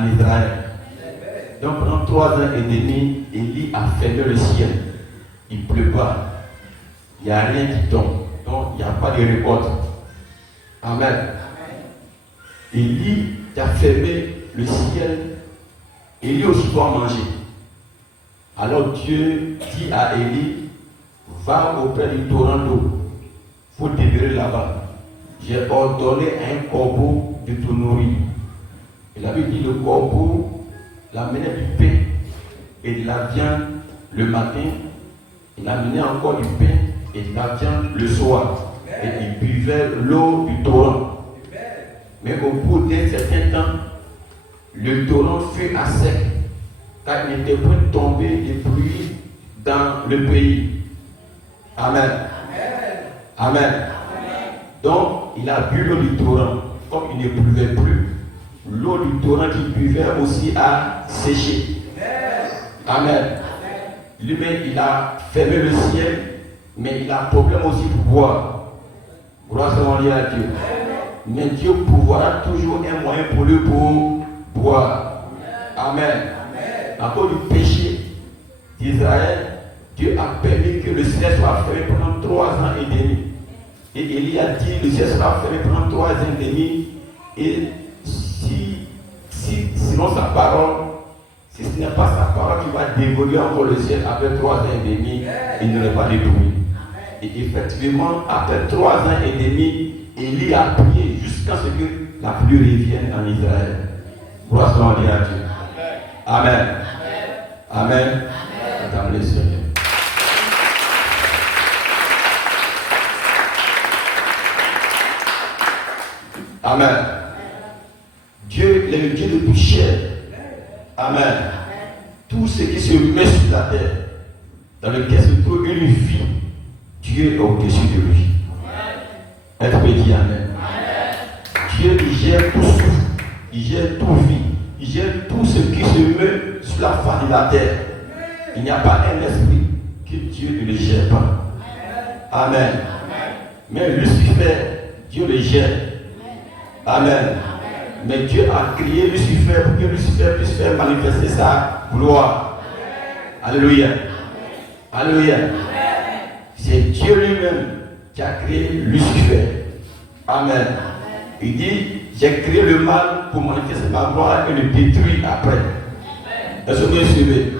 en Israël. Donc pendant 3 ans et demi, Élie a fermé le ciel. Il ne pleut pas. Il n'y a rien qui tombe. Donc il n'y a pas de récolte. Amen. Élie a fermé le ciel. Élie aussi doit manger. Alors Dieu dit à Élie, va auprès du torrent d'eau. Il faut demeurer là-bas. J'ai ordonné à un corbeau de te nourrir. Il avait dit le corbeau l'amenait du pain et de la viande le matin. Il amenait encore du pain et de la viande le soir. Et il buvait l'eau du torrent. Mais au bout d'un certain temps, le torrent fut à sec, car il n'était point tombé de pluie dans le pays. Amen. Amen. Donc, il a bu l'eau du torrent. Comme il ne pleuvait plus, l'eau du torrent qu'il buvait aussi a séché. Amen. Lui-même, il a fermé le ciel, mais il a un problème aussi pour boire. Gloire à Dieu. Mais Dieu pourvoira toujours un moyen pour lui pour boire. Amen. À cause du péché d'Israël, Dieu a permis que le ciel soit fermé pendant 3 ans et demi. Et Élie a dit, le ciel sera fermé pendant 3 ans et demi. Et sinon sa parole, si ce n'est pas sa parole qui va dévoiler encore le ciel après 3 ans et demi, il n'aurait pas de bruit. Et effectivement, après 3 ans et demi, Élie a prié jusqu'à ce que la pluie revienne en Israël. Gloire à Dieu. Amen. Amen. Attends le Seigneur. Amen. Dieu est le Dieu de tout chair. Amen. Tout ce qui se met sur la terre, dans lequel se trouve une vie, Dieu est au-dessus de lui. Est-ce que dit Amen? Dieu, il gère tout souffle, il gère tout vie, il gère tout ce qui se met sur la face de la terre. Il n'y a pas un esprit que Dieu ne le gère pas. Amen. Mais Lucifer, Dieu le gère. Amen. Mais Dieu a créé Lucifer pour que Lucifer puisse faire manifester sa gloire. Alléluia. Alléluia. C'est Dieu lui-même qui a créé Lucifer. Amen. Il dit, j'ai créé le mal pour manifester ma gloire et le détruire après. Est-ce que vous suivez?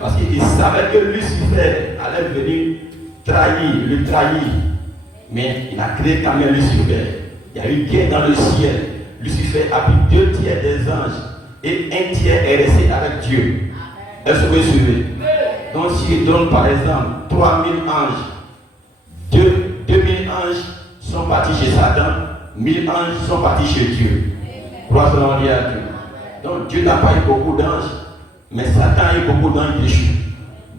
Parce qu'il savait que Lucifer allait venir le trahir. Mais il a créé quand même Lucifer. Il y a eu guerre dans le ciel. Lucifer a pris 2 tiers des anges et 1 tiers est resté avec Dieu. Est-ce que vous suivez? Donc s'il donne par exemple 3000 anges, 2000 anges sont partis chez Satan, 1000 anges sont partis chez Dieu. Gloire à Dieu. Donc Dieu n'a pas eu beaucoup d'anges, mais Satan a eu beaucoup d'anges déchus.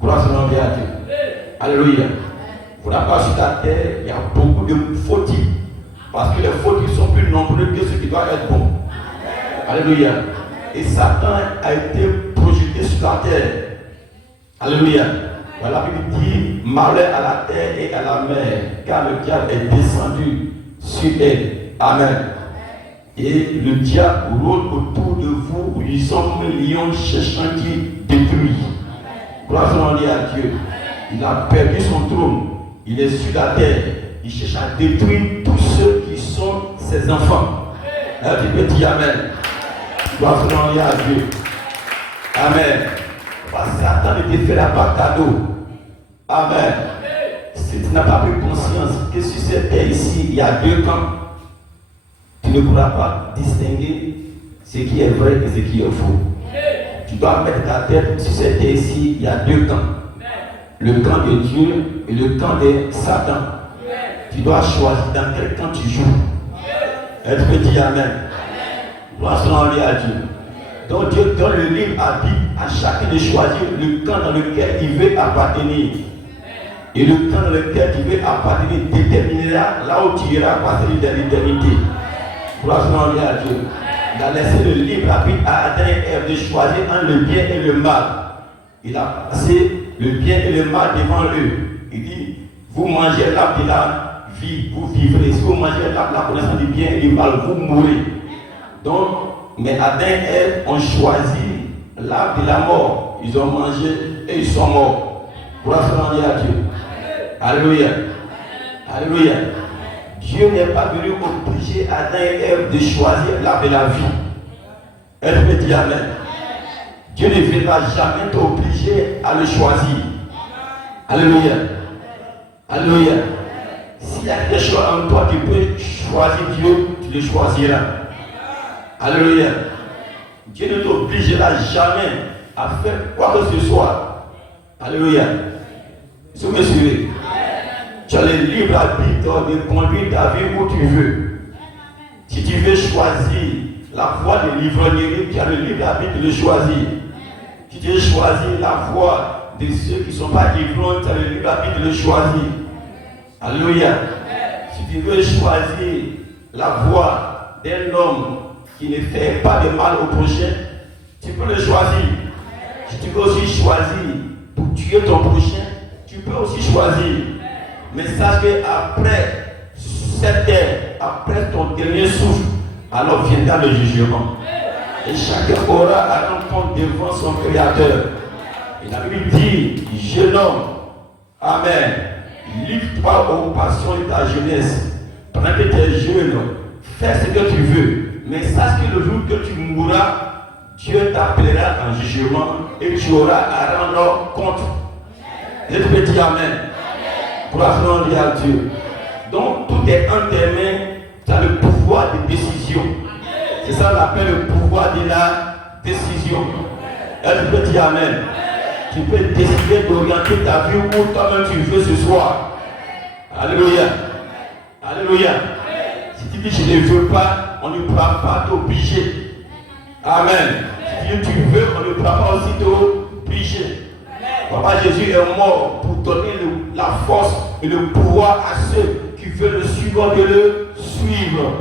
Gloire à Dieu. Alléluia. Vous n'avez pas sur la terre, il y a beaucoup de fautifs. Parce que les fautes sont plus nombreux que ceux qui doivent être bons. Alléluia. Et Satan a été projeté sur la terre. Alléluia. Voilà, la Bible dit malheur à la terre et à la mer, car le diable est descendu sur elle. Amen. Et le diable rôde autour de vous 800 millions cherchant qui détruit. Gloire à Dieu. Il a perdu son trône. Il est sur la terre. Il cherche à détruire tous ceux qui sont ses enfants. Tu peux dire Amen. Gloire à Dieu. Amen. Parce que Satan ne te fera pas cadeau. Amen. Si tu n'as pas pris conscience que sur cette terre ici, il y a 2 camps, tu ne pourras pas distinguer ce qui est vrai et ce qui est faux. Tu dois mettre ta tête sur cette terre ici, il y a 2 camps. Le camp de Dieu et le camp de Satan. Tu dois choisir dans quel camp tu joues. Est-ce que tu dis Amen? Gloire à Dieu. Donc Dieu donne le livre à chacun de choisir le camp dans lequel il veut appartenir. Et le camp dans lequel tu veux appartenir déterminera là où tu iras passer l'éternité. Gloire à Dieu. Il a laissé le livre à Adam et Ève de choisir entre le bien et le mal. Il a passé le bien et le mal devant eux. Il dit, vous mangez l'arbre de la vie, vous vivrez. Si vous mangez l'arbre de la connaissance du bien et du mal, vous mourrez. Donc, Mais Adam et Ève ont choisi l'arbre de la mort. Ils ont mangé et ils sont morts. Pour affronter à Dieu. Alléluia. Alléluia. Dieu n'est pas venu obliger Adam et Ève de choisir l'arbre de la vie. Elle me dit Amen. Dieu ne viendra jamais t'obliger à le choisir. Alléluia. Alléluia. S'il y a quelque chose en toi, tu peux choisir Dieu, tu le choisiras. Alléluia. Dieu ne t'obligera jamais à faire quoi que ce soit. Alléluia. Si vous me suivez, tu as le libre arbitre de conduire ta vie où tu veux. Si tu veux choisir la voie de l'ivrognerie, tu as le libre arbitre de le choisir. Si tu veux choisir la voie de ceux qui ne sont pas ivrognes, tu as le libre arbitre de le choisir. Alléluia. Si tu veux choisir la voie d'un homme qui ne fait pas de mal au prochain, tu peux le choisir. Si tu veux aussi choisir pour tuer ton prochain, tu peux aussi choisir. Mais sache qu'après cette terre, après ton dernier souffle, alors viendra le jugement. Et chacun aura à rendre compte devant son Créateur. Et la Bible dit, jeune homme, Amen, livre-toi aux passions de ta jeunesse. Pendant que tu es jeune, fais ce que tu veux. Mais sache que le jour que tu mourras, Dieu t'appellera en jugement et tu auras à rendre compte. Je te dis Amen. Pour affronter à Dieu. Donc tout est en tes mains, tu as le pouvoir de décision. C'est ça qu'on appelle le pouvoir de la décision. Elle peut dire Amen. Tu peux décider d'orienter ta vie où toi-même tu veux ce soir. Alléluia. Alléluia. Si tu dis je ne veux pas, on ne pourra pas t'obliger. Amen. Si tu dis tu veux, on ne pourra pas aussi t'obliger. Papa Jésus est mort pour donner la force et le pouvoir à ceux qui veulent le suivre de le suivre.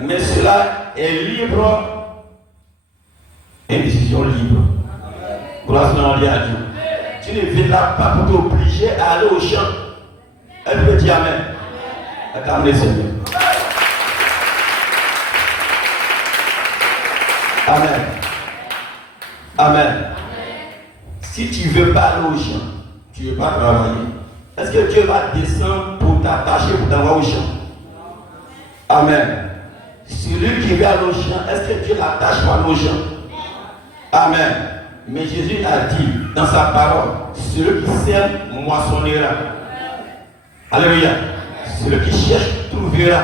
Mais cela est libre et une décision libre. Grâce à Dieu. Tu ne viendras pas pour t'obliger à aller au champ. Elle peut dire Amen. Acclame le Seigneur. Amen. Amen. Si tu ne veux pas aller au champ, tu ne veux pas travailler, est-ce que Dieu va descendre pour t'attacher, pour t'envoyer au champ? Amen. Celui qui veut aller au champ, est-ce que Dieu l'attache pas au champ? Amen. Mais Jésus a dit dans sa parole, celui qui sème moissonnera. Alléluia. Celui qui cherche trouvera.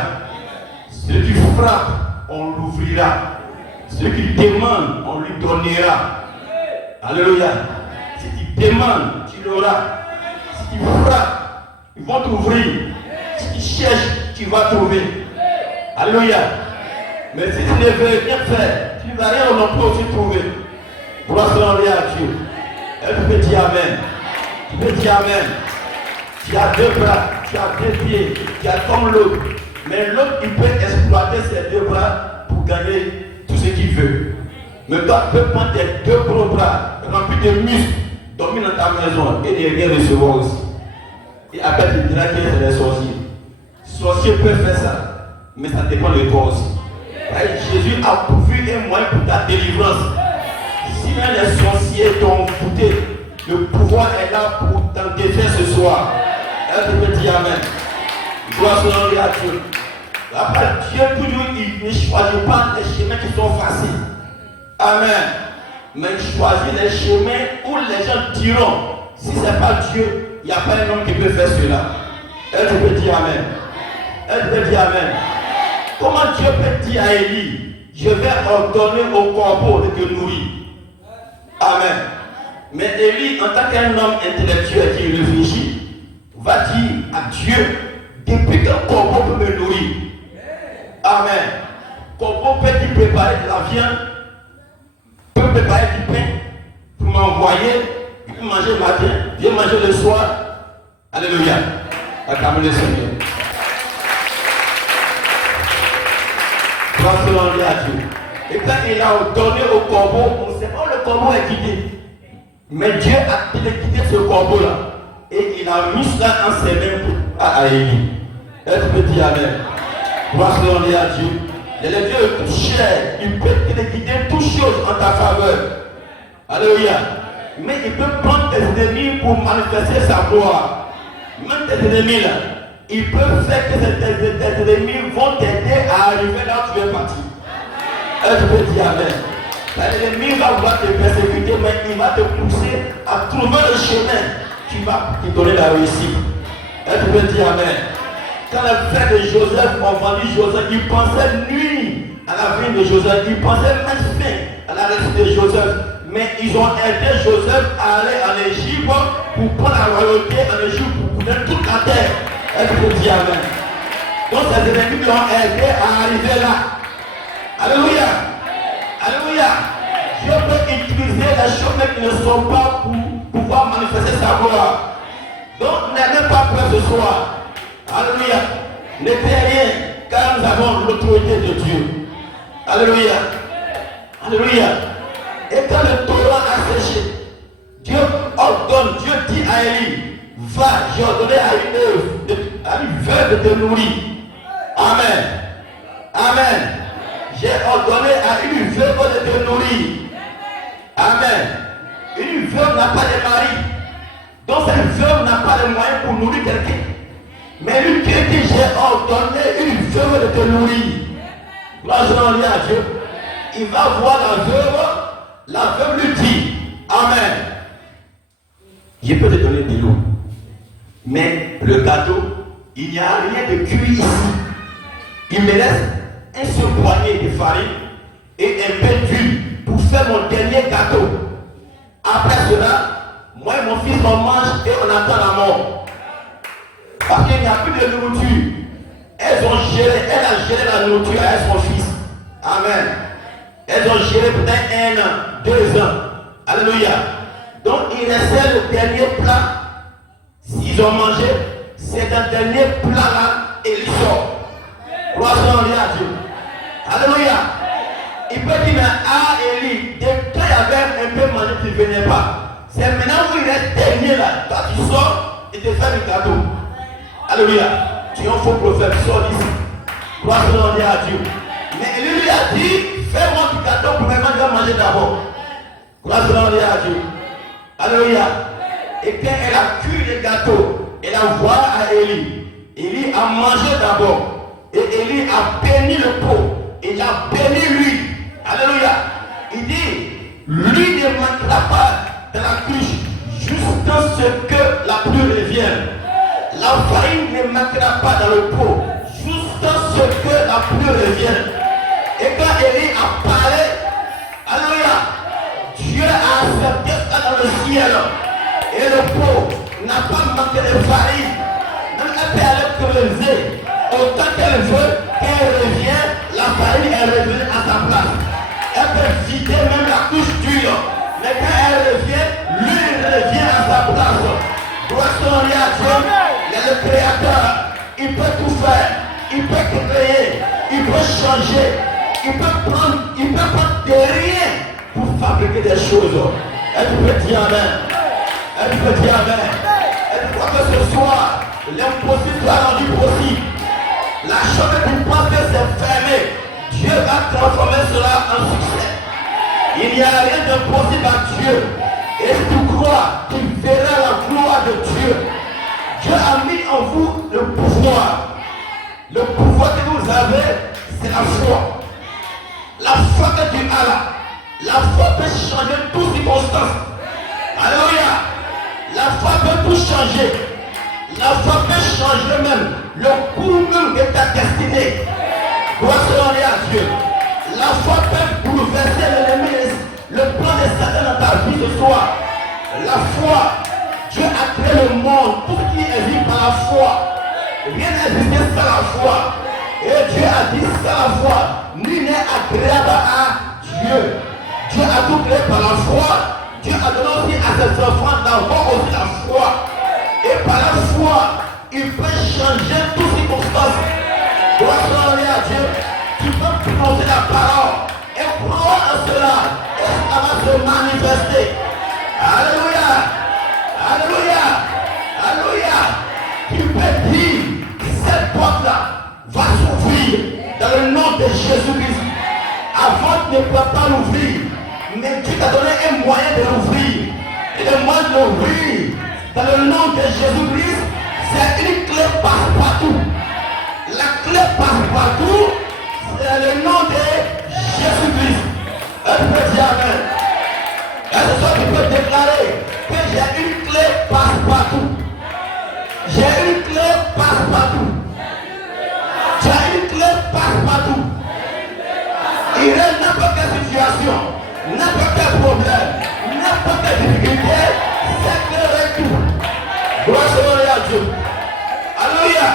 Celui qui frappe, on l'ouvrira. Celui qui demande, on lui donnera. Alléluia. Si tu demandes, tu l'auras. Si tu frappes, ils vont t'ouvrir. Si tu cherches, tu vas trouver. Alléluia. Mais si tu ne veux rien faire, tu ne vas rien non plus aussi trouver. Pour à Dieu. Elle peut dire Amen. Tu peux dire Amen. Tu as deux bras, tu as deux pieds, tu as comme l'autre. Mais l'autre, il peut exploiter ses deux bras pour gagner tout ce qu'il veut. Mais toi, tu peux prendre tes deux gros bras remplis de muscles, dormir dans ta maison et ne rien recevoir aussi. Et après, tu diras que c'est des sorciers. Sorciers peuvent faire ça, mais ça dépend de toi aussi. Jésus a pourvu un moyen pour ta délivrance. Si même les sorciers t'ont fouté, le pouvoir est là pour t'en défaire ce soir. Elle peut dire Amen. Gloire soit à Dieu. Après, Dieu toujours, il ne choisit pas les chemins qui sont faciles. Amen. Mais il choisit les chemins où les gens diront, si ce n'est pas Dieu, il n'y a pas un homme qui peut faire cela. Elle peut dire Amen. Elle peut dire Amen. Comment Dieu peut dire à Élie, je vais ordonner au corbeau de te nourrir. Amen. Mais Élie, en tant qu'un homme intellectuel qui réfléchit, va dire à Dieu, depuis qu'un corbeau peut me nourrir. Amen. Corbeau peut y préparer de la viande, peut préparer du pain, pour m'envoyer, il peut manger le matin, viens manger le soir. Alléluia. Acclamez le Seigneur. Grâce à Dieu. Et quand il a donné au corbeau, on ne sait pas où le corbeau est guidé. Mais Dieu a téléguidé ce corbeau-là. Et il a mis cela en ses mains à Élie. Est-ce que tu dis Amen? Grâce à Dieu. Et le Dieu est tout cher. Il peut téléguider Alléluia. Mais il peut prendre tes ennemis pour manifester sa gloire. Même tes ennemis là, il peut faire que tes ennemis vont t'aider à arriver là où tu es parti. Est-ce que tu peux dire amen? L'ennemi va vouloir te persécuter, mais il va te pousser à trouver le chemin qui va te donner la réussite. Est-ce que tu peux dire amen? Quand les frères de Joseph ont vendu Joseph, ils pensaient nuire à la vie de Joseph, ils pensaient mettre fin à la réussite de Joseph. Mais ils ont aidé Joseph à aller en Égypte pour prendre la royauté en Égypte, pour couper toute la terre. Est-ce que tu peux dire amen? Donc ces ennemis l'ont aidé à arriver là. Alléluia. Alléluia. Dieu peut utiliser les choses qui ne sont pas pour pouvoir manifester sa gloire. Donc n'ayez pas peur ce soir. Alléluia. Ne faites rien, car nous avons l'autorité de Dieu. Alléluia. Alléluia. Et quand le torrent a séché, Dieu ordonne, Dieu dit à Élie, va, j'ai ordonné à une veuve de te nourrir. Amen. Amen. J'ai ordonné à une veuve de te nourrir. Amen. Une veuve n'a pas de mari. Donc cette veuve n'a pas de moyens pour nourrir quelqu'un. Mais lui qui dit, j'ai ordonné une veuve de te nourrir. Gloire à Dieu. Il va voir la veuve lui dit, amen. Je peux te donner de l'eau. Mais le gâteau, il n'y a rien de cuit ici. Il me reste un seul poignet de farine et un peu d'huile pour faire mon dernier gâteau. Après cela, moi et mon fils on mange et on attend la mort. Parce qu'il n'y a plus de nourriture. Elle a géré la nourriture avec son fils. Amen. Elles ont géré peut-être 1 an, 2 ans. Alléluia. Donc il restait le dernier plat. S'ils ont mangé, c'est un dernier plat là et ils sortent. Gloire à Dieu. Alléluia. Il peut dire, ah Élie, quand il y avait un peu mangé, tu ne venais pas. C'est maintenant où il reste dernier là. Toi tu sors et tu fais le gâteau. Alléluia. Tu es un faux prophète, sors d'ici. Gloire à Dieu. Mais Élie lui a dit, fais-moi du gâteau, premièrement, je vais manger d'abord. Gloire à Dieu. Alléluia. Et quand elle a cuit le gâteau, elle a envoyé à Élie. Élie a mangé d'abord. Et Élie a béni le pot. Il a béni lui. Alléluia. Il dit, lui ne manquera pas de la cruche jusqu'à ce que la pluie revienne. La farine ne manquera pas dans le pot jusqu'à ce que la pluie revienne. Et quand Élie a parlé, alléluia, Dieu a accepté ça dans le ciel. Et le pot n'a pas manqué de farine. Même elle peut aller creuser. Autant qu'elle veut, qu'elle revient, la farine est revenue à sa place. Elle peut vider même la couche d'huile. Mais quand elle revient, l'huile revient à sa place. Gloire à Dieu, le créateur, il peut tout faire. Il peut créer, il peut changer. Il peut prendre de rien pour fabriquer des choses. Est-ce que tu peux dire amen? Est-ce que tu peux dire amen? Est-ce que que ce soir, l'impossible soit rendu possible? La chose que tu penses que c'est fermé, Dieu va transformer cela en succès. Il n'y a rien d'impossible à Dieu. Et si tu crois, tu verras la gloire de Dieu. Dieu a mis en vous le pouvoir. Le pouvoir que vous avez, c'est la foi. La foi que tu as là, la foi peut changer toutes circonstances. Alléluia. La foi peut tout changer. La foi peut changer même le cours même de ta destinée. Gloire à Dieu. La foi peut bouleverser l'ennemi, le plan de Satan dans ta vie ce soir. La foi, Dieu a créé le monde, tout ce qui existe par la foi. Rien n'existe sans la foi. Et Dieu a dit sans la foi, nul n'est agréable à Dieu. Dieu a tout créé par la foi. Dieu a donné aussi à ses enfants d'avoir aussi la foi. Et par la foi, il peut changer toutes circonstances. Gloire à Dieu. Tu peux prononcer la parole et croire à cela. Et ça va se manifester. Alléluia. Alléluia. Alléluia. Tu peux dire, cette porte-là va s'ouvrir dans le nom de Jésus-Christ. Avant, tu ne peux pas l'ouvrir. Mais Dieu t'a donné un moyen de l'ouvrir. Et le moyen de l'ouvrir, dans le nom de Jésus-Christ, c'est une clé passe-partout. La clé passe-partout, c'est le nom de Jésus-Christ. Est-ce que tu dis amen? Est-ce que tu peux déclarer que j'ai une clé passe-partout? J'ai une clé passe-partout. Tu as une clé passe-partout. Il reste n'importe quelle situation, n'importe quel problème, n'importe quelle difficulté, cette clé reste tout. Gloire à Dieu. Alléluia.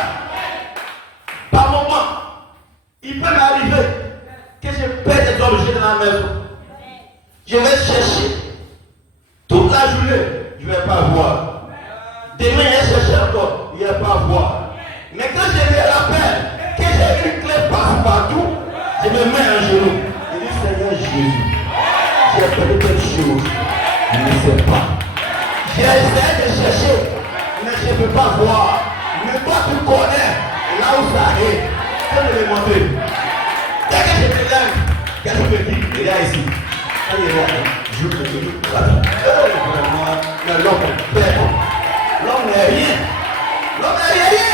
Par moment, il peut m'arriver que je perds des objets dans la maison. Je vais chercher. Toute la journée, je ne vais pas voir. Demain, je vais chercher encore, il ne va pas voir. Mais quand je me rappelle que j'ai une clé partout, je me mets à genoux. Je dis, Seigneur Jésus, j'ai perdu quelque chose. Je ne sais pas. J'ai essayé de chercher, mais je ne peux pas voir. Mais toi, tu connais là où ça est. Je peux me le montrer. Dès que je me lève, qu'est-ce que je me dis? Il est là ici. Quand il est là, je me dis, vraiment, mais l'homme est père. L'homme n'est rien. L'homme n'est rien.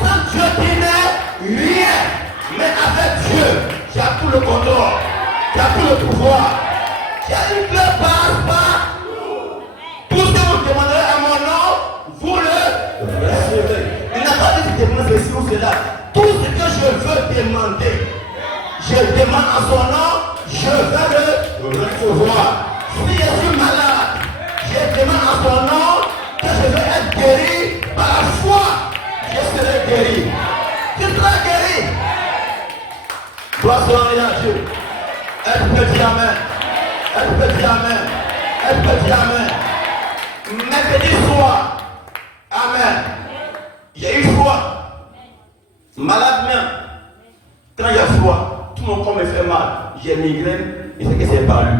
Sans Dieu, tu n'es rien. Mais avec Dieu, tu as tout le contrôle. Tu as tout le pouvoir. Tu as une clé passe-partout. Tout ce que vous demanderez à mon nom, vous le recevrez. Il n'a pas dit de demander ceci ou cela. Tout ce que je veux demander, je demande en son nom, je vais le recevoir. Si je suis malade, je demande en son nom que je vais être guéri par la foi. Je serai guéri. Tu seras guéri. Gloire à Dieu. Est-ce que tu amen? Est-ce que tu amen? Est-ce que tu amen? Mercredi soir, amen. J'ai eu froid. Malade même. Quand il y a froid, tout mon corps me fait mal. J'ai migraine et c'est que c'est par lui.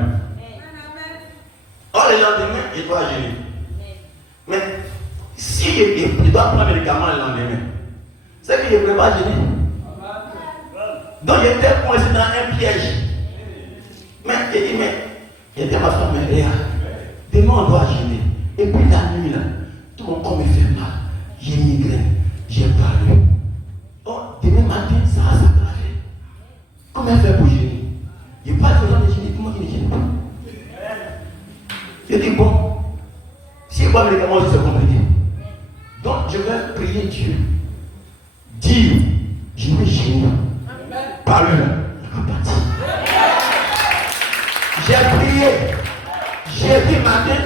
Or le lendemain, il doit gêner. Mais si il doit prendre un médicament le lendemain, c'est qu'il ne peut pas gêner. Donc j'étais coincé dans un piège. Mais il dit, mais j'étais ma femme, mais regarde, demain on doit gêner. Et puis la nuit là, tout mon corps me fait mal. J'ai migraine, j'ai parlé. Oh, demain matin, ça va s'aggraver. Comment faire pour gêner? Il n'y a pas de gens de gêner, comment il ne gêne pas? Je dis, bon, si il voit le médicament, c'est compliqué. Donc je vais prier Dieu. Dire, je vais gêner. Par lui, j'ai prié. J'ai dit matin,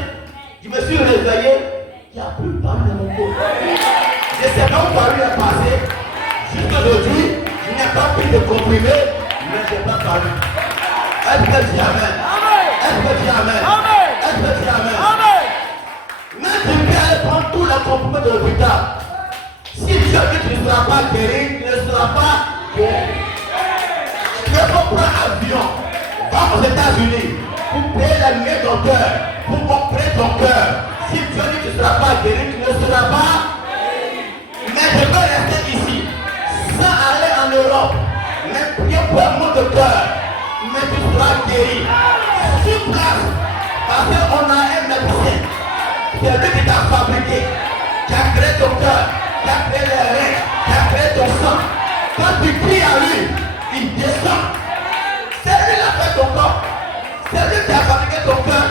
je me suis réveillé, il n'y a plus de parole dans mon corps. Je ne sais pas où par lui est passé. Jusqu'aujourd'hui, je n'ai pas pris de comprimé, mais je n'ai pas parlé. Est-ce que tu amen? Est-ce que tu amen? Est-ce que tu amen? Mais tu peux aller prendre tous les comprimés de l'hôpital. Si Dieu dit que tu ne seras pas guéri, tu ne seras pas guéri. Tu peux prendre un avion, va aux États-Unis pour payer les meilleurs docteurs, pour opérer ton cœur. Si Dieu dit que tu ne seras pas guéri, tu ne seras pas guéri. Mais je peux rester ici, sans aller en Europe, mais prier pour un mot de cœur, mais tu seras guéri. Sur place, parce qu'on a un médecin, c'est lui qui t'a fabriqué, qui a créé ton cœur, qui a créé les reins, qui a créé ton sang. Quand tu cries à lui, il descend. C'est lui qui a fait ton corps. C'est lui qui a fabriqué ton cœur.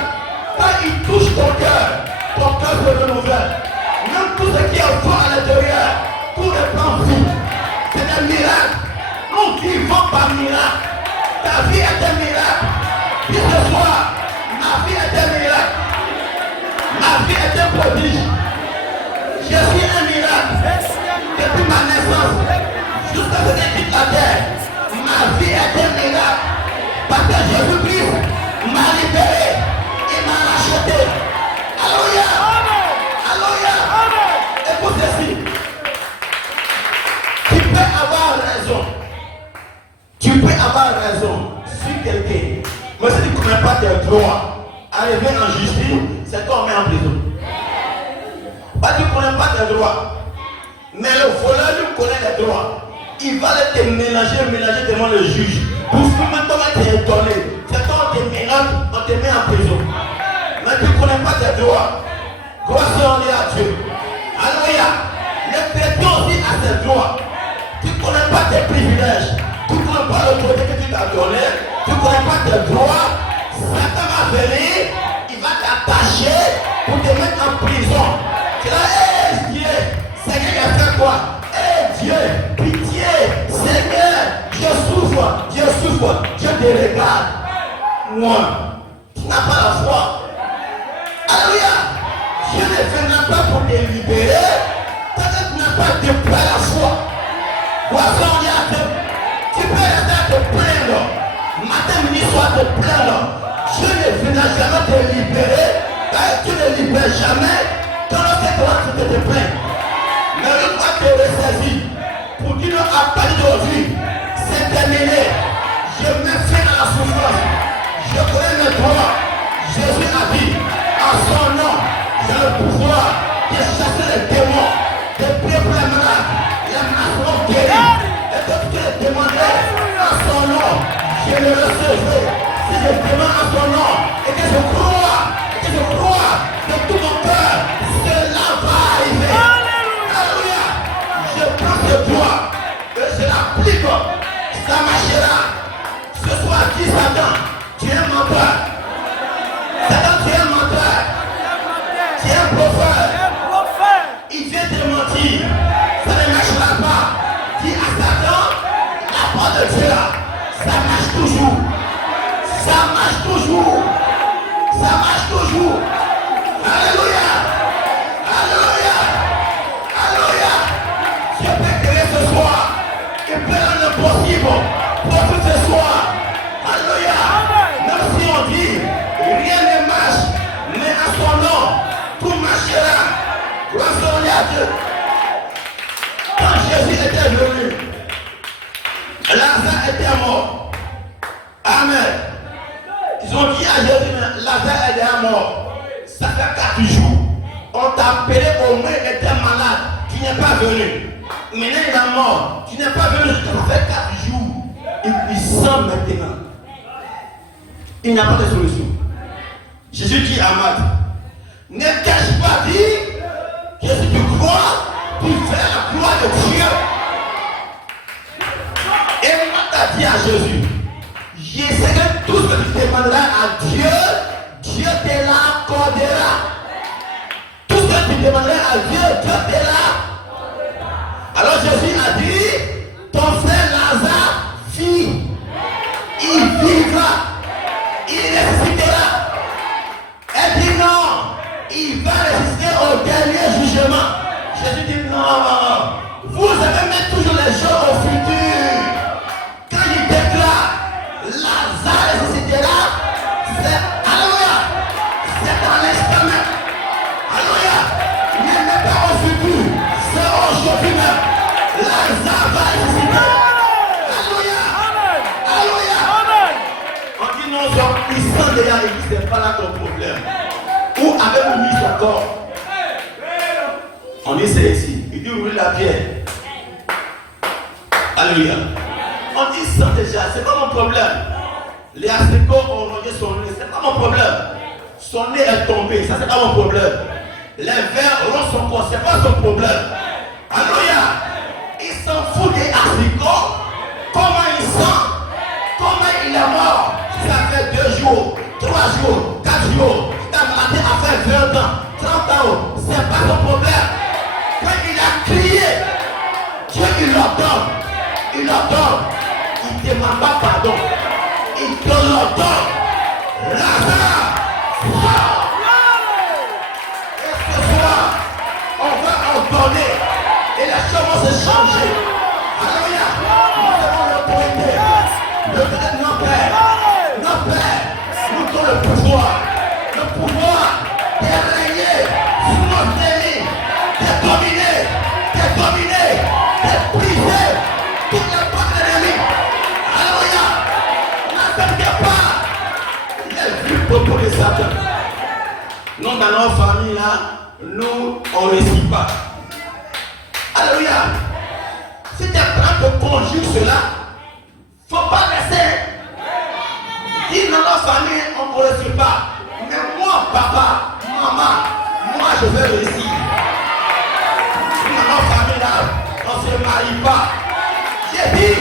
Quand il touche ton cœur se renouvelle. Même tout ce qui est fort à l'intérieur, tout reprend vie. C'est un miracle. Nous vivons par miracle. Ta vie est un miracle. Puis ce soir, ma vie est un miracle. Ma vie est un prodige. Je suis un miracle. Depuis ma naissance, jusqu'à ce que je quitte la terre, ma vie est un miracle. Parce que Jésus-Christ m'a libéré et m'a racheté. Alléluia. Alléluia. Écoute ceci. Tu peux avoir raison. Tu peux avoir raison sur quelqu'un. Mais si tu ne connais pas tes droits, arriver en justice, c'est toi qui met en prison. Bah, tu ne connais pas tes droits. Mais le voleur lui connaît les droits. Il va te mélanger devant le juge. Pour ce moment, tu es étonné. C'est toi qui mélange tes droits, Satan va venir, il va t'attacher pour te mettre en prison. Tu vas, hé Dieu, Seigneur, il a fait quoi? Hé Dieu, pitié, Seigneur, je souffre, Dieu te regarde. Moi, tu n'as pas la foi. Alléluia. Dieu ne viendra pas pour te libérer tant que tu n'as pas de plein la foi. Poisson, tu peux rester à te plaindre. Matin, midi, soir, te plaindre. Dieu ne viendra jamais te libérer. Car tu ne libères jamais quand tu te plains. Mais une fois que tu es ressaisi, pour dire à partir d'aujourd'hui, c'est terminé. Je mets fin à la souffrance. Je connais mes droits. Jésus a dit, en son nom, j'ai le pouvoir de chasser les démons, de prier pour les malades. Les malades seront guéris. Et que tu les demandais en son nom, je le recevrai. Si je demande en son nom, et que je crois de tout mon cœur, cela va arriver. Alléluia. Je prends ce droit et je l'applique. Ça marchera. Ce soir, dis Satan, tu es un menteur. Satan, tu es un menteur. Tu es un prophète. Il vient te mentir. Ça ne marchera pas. Dis à Satan, la parole de Dieu, ça marche toujours. Ça marche toujours. Ça marche toujours. Alléluia. Alléluia. Alléluia. Je peux créer ce soir. Il peut rendre l'impossible. Pour ce soir. Alléluia. Même si on dit rien ne marche, mais à son nom, tout marchera. Gloire à Dieu. Quand Jésus était venu, Lazare était mort. Amen. Ils ont dit à Jésus, Lazare est déjà mort. Ça fait 4 jours. On t'a appelé au moins, il était malade. Tu n'es pas venu. Maintenant il est mort. Tu n'es pas venu. Ça fait 4 jours. Il sent maintenant. Il n'a pas de solution. Jésus dit à Marthe, ne t'ai-je pas dit que si tu crois, tu fais la gloire de Dieu. Et Marthe a dit à Jésus, je sais que tout ce que tu demanderas à Dieu, Dieu te l'accordera. Tout ce que tu demanderas à Dieu, Dieu te l'accordera. Alors Jésus a dit, ton frère Lazare vit, il vivra, il ressuscitera. Elle dit non, il va résister au dernier jugement. Jésus dit non, vous avez mis toujours les gens au futur. Quand il déclare Lazare ressuscitera, c'est alléluia, c'est dans l'instant même. Alléluia, il n'est pas au futur, c'est aujourd'hui même. Lazare va ressusciter. Alléluia, alléluia. On dit non, ils sont déjà l'église, c'est pas là ton problème. Où avez-vous mis son corps? On dit c'est ici. Il dit ouvrir la pierre. Alléluia. On dit ça déjà, c'est pas mon problème. Les asticots ont rongé son nez, c'est pas mon problème. Son nez est tombé, ça c'est pas mon problème. Les vers rongent son corps, c'est pas son problème. Alléluia. Il s'en fout des asticots. Comment il sent? Comment il est mort? Ça fait 2 jours, 3 jours, 4 jours. La maladie a fait 20 ans, 30 ans. C'est pas son problème. Quand il a crié, Dieu il l'ordonne. Il l'ordonne. Il ne demande pas pardon. Il te l'ordonne. Lazare, sors. Et ce soir, on va ordonner. Et les choses vont se changer. Alléluia. Nous avons l'autorité. L'autorité de nos pères. Nos pères nous donnent le pouvoir. Le pouvoir de régner sur nos ennemis. De dominer, de briser toutes les portes de l'ennemi. Alléluia. N'acceptez pas les vues pour les Satan. Nous, dans nos familles, là, nous, on ne réussit pas. Alléluia. Si tu es prêt de conjuguer cela, il ne faut pas laisser. Dis dans nos familles, on ne réussit pas. Mais moi, papa, maman, moi, je veux réussir. Dans nos familles, là, on ne se marie pas. J'ai dit,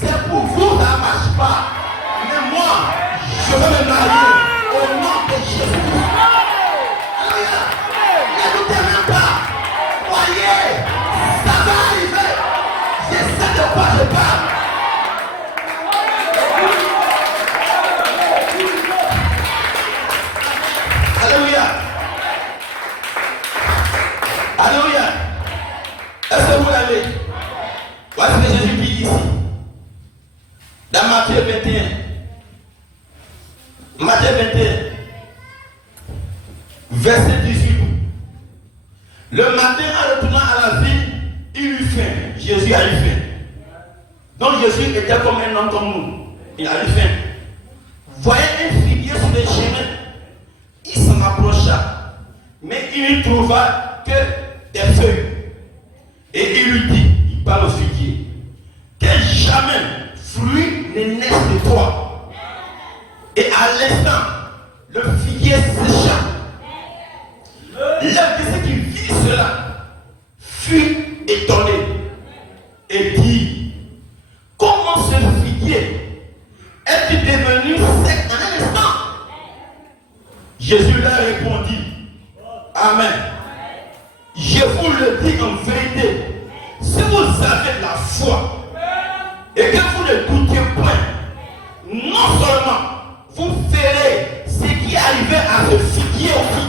c'est pour vous, ça ne marche pas. Mais moi, Je veux me marier au nom de Jésus. Alléluia. Ne doutez même pas. Voyez, ça va arriver. Je sais de quoi je parle. Alléluia. Alléluia. Est-ce que vous l'avez? Voici ce que Jésus dit ici. Dans Matthieu 21. Matthieu 21. Verset 18. Le matin, en retournant à la ville, il eut faim. Jésus a eu faim. Donc Jésus était comme un homme comme nous. Il a eu faim. Voyez un figuier sur le chemin. Il s'en approcha. Mais il ne trouva que des feuilles. Et il lui dit, il parle au figuier, que jamais fruit ne naisse de toi. Et à l'instant, le figuier sécha. L'un de ceux qui vit cela fut étonné et dit, comment ce figuier est-il devenu sec en un instant? Jésus leur répondit, Amen. Je vous le dis en vérité, si vous avez la foi et que vous ne doutez point, non seulement vous ferez ce qui est arrivé à ce figuier aussi,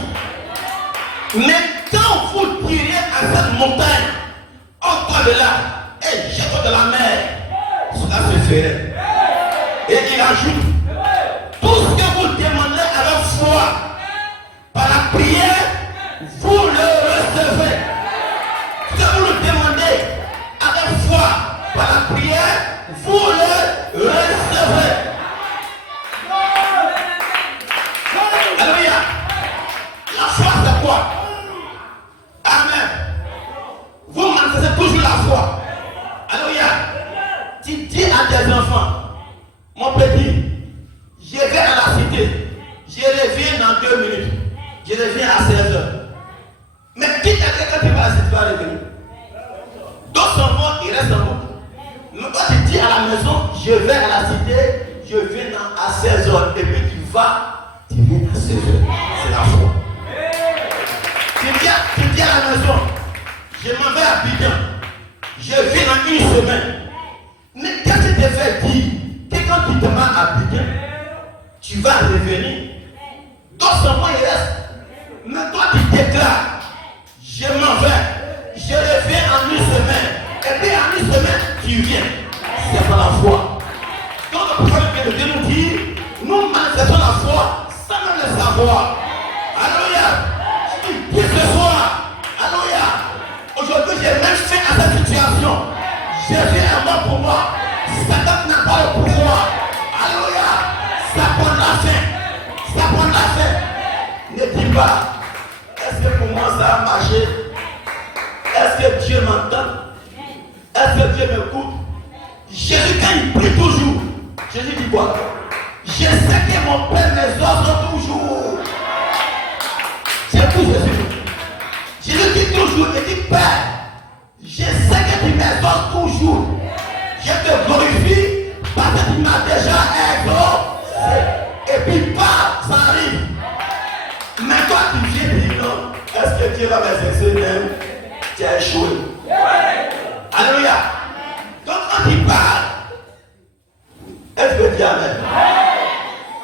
mais quand vous direz à cette montagne, ôte-toi de là et jette-toi de la mer, cela se ferait. Et il ajoute, tout ce que vous demandez avec foi, par la prière, vous le recevez. Ce que vous le demandez avec foi, par la prière, vous le recevez. Alléluia. La foi, c'est quoi? Amen. Vous manifestez toujours la foi. Alléluia. Tu dis à tes enfants, mon petit, je vais à la cité, je reviens dans 2 minutes, je reviens à 16 heures. Mais quitte à quelqu'un qui va à la cité, va revenir. Dans son mot, il reste en route. Mais quand tu dis à la maison, je vais à la cité, je viens à 16 heures, et puis tu viens à 16 heures. C'est la foi. Tu dis à la maison, je m'en vais à Abidjan, je viens dans 1 semaine. Mais quand tu te fais dire que quand tu te mets à Abidjan, tu vas revenir, dans son mot, il reste. Mais toi, tu déclares, je m'en vais, je reviens en 1 semaine, et puis en 1 semaine, tu viens. C'est pas la foi. Donc le prophète de Dieu nous dit, nous manifestons la foi sans même le savoir. Alléluia. Je dis ce soir, alléluia. Aujourd'hui, j'ai même fait à cette situation. J'ai fait un mot pour moi. Satan n'a pas le pouvoir. Alléluia. Ça prend la fin. Ça prend la fin. Ne dis pas, est-ce que pour moi ça a marché? Est-ce que Dieu m'entend? Est-ce que Dieu m'écoute? Jésus, quand il prie toujours, Jésus dit quoi? Je sais que mon Père m'exauce toujours. C'est tout Jésus. Jésus dit toujours, il dit Père, je sais que tu m'exauces toujours. Je te glorifie parce que tu m'as déjà exaucé. Et puis pas, ça arrive. Mais toi tu viens dire non. Est-ce que Dieu va m'exaucer même? Tu as échoué. Alléluia. Donc quand il parle, est-ce que Dieu amen?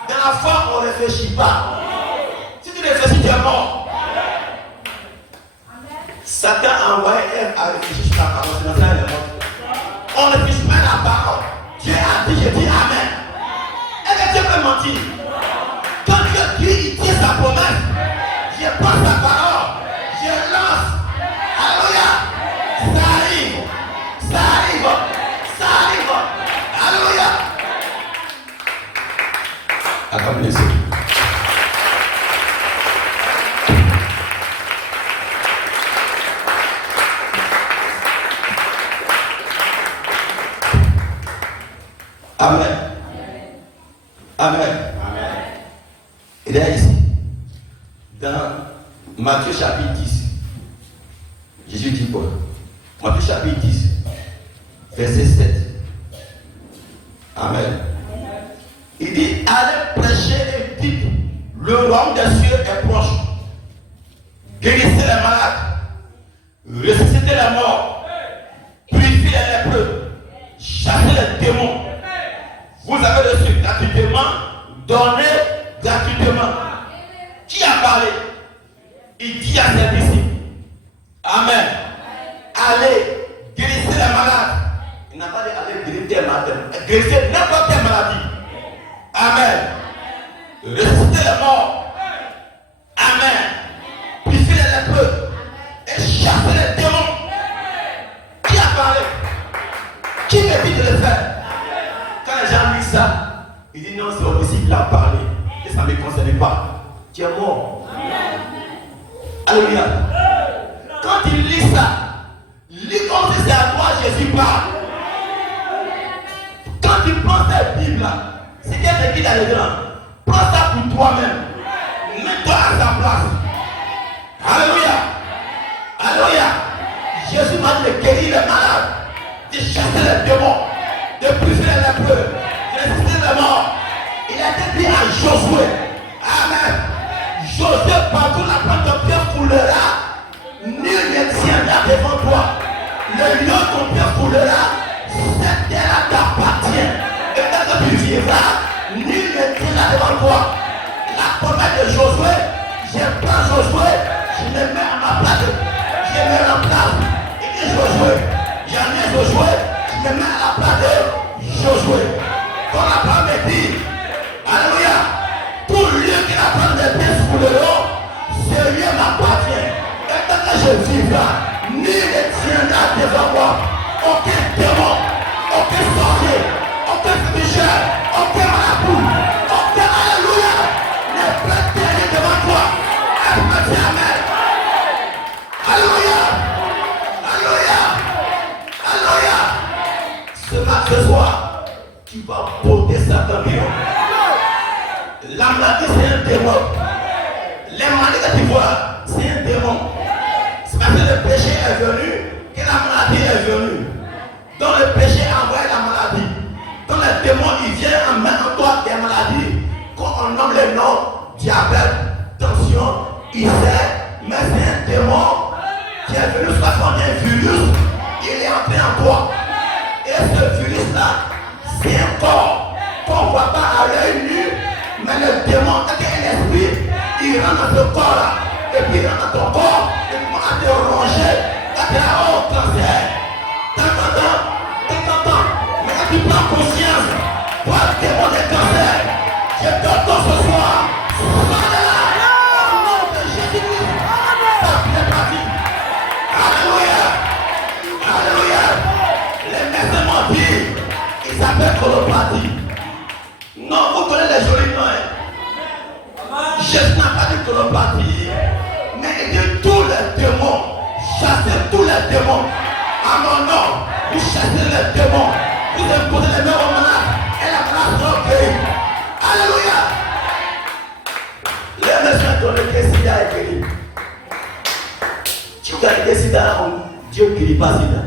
Dans la foi, on ne réfléchit pas. Si tu réfléchis, tu es mort. Satan a envoyé Ève à réfléchir sur la parole. C'est dans ça, on ne réfléchit pas la parole. Dieu a dit, je dis amen. Est-ce que Dieu peut mentir? Quand Dieu dit, il tient sa promesse. Je prends sa parole. Je lance. Alléluia. Ça arrive. Ça arrive. Ça arrive. Alléluia. Acclamez-le. Amen. Amen. Amen. Et là ici, dans Matthieu chapitre 10, Jésus dit quoi? Matthieu chapitre 10, verset 7. Amen. Il dit, allez prêcher Le royaume des cieux est proche. Guérissez les malades. Ressuscitez les morts. Purifiez les lépreux. Chassez les démons. Vous avez reçu gratuitement. Donnez gratuitement. Qui a parlé? Il dit à ses disciples. Amen. Allez, guérissez les malades. Il n'a pas dit allez guérir tes malades. Guérissez n'importe quelle maladie. Amen. Ressuscitez les morts. Amen. Purifiez les lépreux. Et chassez les démons. Qui a parlé? Qui me dit de le faire? Quand les gens lisent ça, ils disent non, c'est possible, il a parlé. Et ça ne me concerne pas. Tu es mort. Alléluia. Quand il lit ça, lis comme si c'est à toi Jésus parle. Quand tu prends cette Bible là, c'est qu'elle te dit dans les grands. Prends ça pour toi-même. Mets-toi à sa place. Alléluia. Alléluia. Jésus m'a dit de guérir les malades, de chasser les démons, de purifier les lépreux, de ressusciter les morts. Il a été dit à Josué. Amen. Josué, partout la plante de pierre coulera. Nul ne tiendra devant toi. Le lieu ton père coulera, cette terre t'appartient. Et quand tu vivras, nul ne tiendra devant toi. La promesse de Josué, je prends Josué, je le mets à ma place, je me remplace. Il dit Josué, j'en ai Josué, je le mets à la place de Josué. Quand la parole me dit, alléluia, tout lieu qui la plante de pierre coulera, ce lieu m'appartient. Et tant que je vivrai, nul ne tiendra devant moi. Aucun démon, aucun sorcier, aucun féticheur, aucun marabout, aucun alléluia ne peut tenir devant toi. Elle peut dire amen. Alléluia. Alléluia. Alléluia. Ce soir, tu vas porter Satan dehors. La maladie, c'est un démon. Les maladies que tu vois, c'est un démon. C'est parce que le péché est venu que la maladie est venue. Donc le péché a envoyé la maladie. Quand le démon il vient en mettre en toi des maladies, quand on nomme les noms, diabète, tension, ulcère, mais c'est un démon qui est venu sur la forme d'un virus, il est entré en toi. Et ce virus-là, c'est un corps qu'on ne voit pas à l'œil nu, mais le démon, quand il est l'esprit, il rentre dans ce corps-là, et puis il rentre dans ton corps, et puis il commence à te ronger, à te dire, oh, cancer. Mais quand tu prends conscience, toi, le démon des cancers, je t'entends ce soir, sois de là, au nom de Jésus-Christ, ça fait partie. Alléluia. Alléluia. Les médecins m'ont dit, ils s'appellent colopathie. Non, vous connaissez les jolis noms. Jésus n'a pas dit colopathie, mais il dit tous les démons, chassez tous les démons. À mon nom, vous chassez les démons, vous imposez les mains aux malades, et la malade sera guérie. Alléluia. Les médecins donnent le sida est guéri. Tu as été sida, Dieu ne guérit pas sida.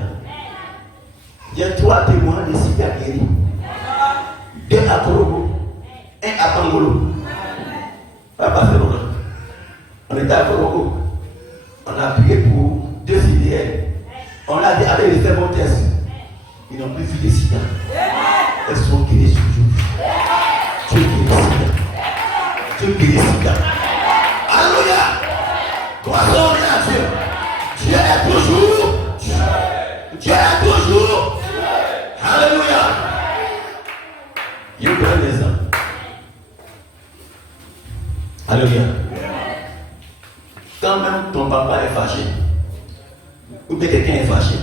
Il y a 3 témoins de sida guéris. 2 à Korogo, 1 à Pangolo. Pas passé longtemps. On était à Korogo. On a prié pour 2 IDL. On a dit, allez, les faire mon test. Ils n'ont plus vu les sida. Elles sont guéries toujours. Dieu guérit sida. Dieu guérit sida. Alléluia. Croissons à Dieu. Dieu est toujours. Dieu est toujours. Alléluia. Je prends les hommes. Alléluia. Quand même ton papa est fâché, ou bien quelqu'un est fâché,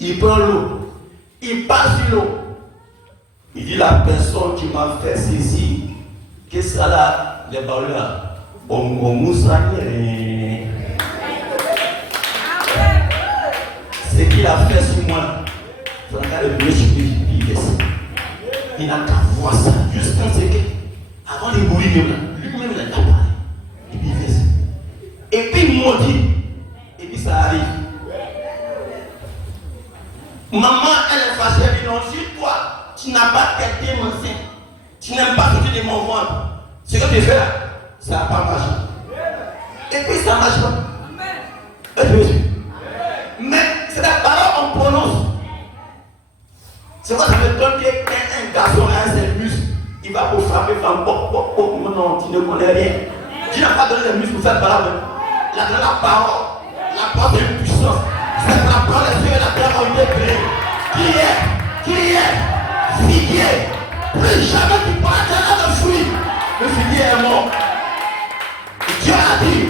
il prend l'eau, il passe sur l'eau. Il dit la personne qui m'a fait ceci, que ça là, les balles là, on moussa. Ce qu'il a fait sur moi, ça n'a le mieux sur lui, il n'a qu'à voir ça, juste penser que, avant de mourir, lui-même il n'a pas parlé. Et puis il fait ça. Et puis il m'a dit, et puis ça arrive. Maman, elle est fâchée, elle dit non, si toi, tu n'as pas traité mon sein, tu n'aimes pas sortir de mon ventre, ce que tu fais là, ça n'a pas marché. Et puis ça ne marche pas. Mais c'est la parole qu'on prononce. C'est quoi ça me donne qu'un garçon a ses muscles, il va pour frapper femme, non, tu ne connais rien. Tu n'as pas donné les muscles pour faire parole. La parole c'est une puissance. C'est la parole des cieux et la terre ont été créés. Qui est figuier. Plus jamais tu pourras donner de fruits. Le figuier est mort. Dieu a dit,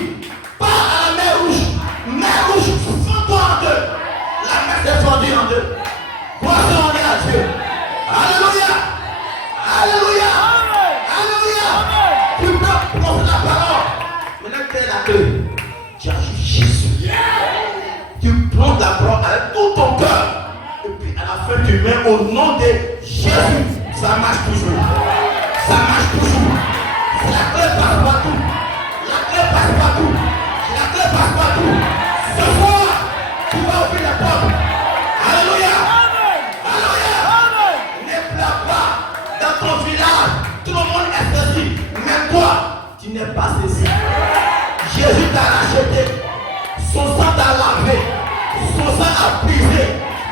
pas à la mer rouge, fends-toi en deux. La mer s'est fendue en deux. Gloire à Dieu. Alléluia. Alléluia. Alléluia. Tu peux prononcer la parole. Maintenant, quelle est la clé? Tu as Jésus. Tu prends la parole avec tout ton cœur. Et puis à la fin tu mets au nom de Jésus. Ça marche toujours. Ça marche toujours. La clé passe partout. La clé passe partout. La clé passe partout. Ce soir, tu vas ouvrir la porte. Alléluia. Alléluia. Ne pleure pas. Dans ton village, tout le monde est saisi. Mais toi, tu n'es pas saisi. Jésus t'a racheté. Son sang t'a lavé. Son sang a brisé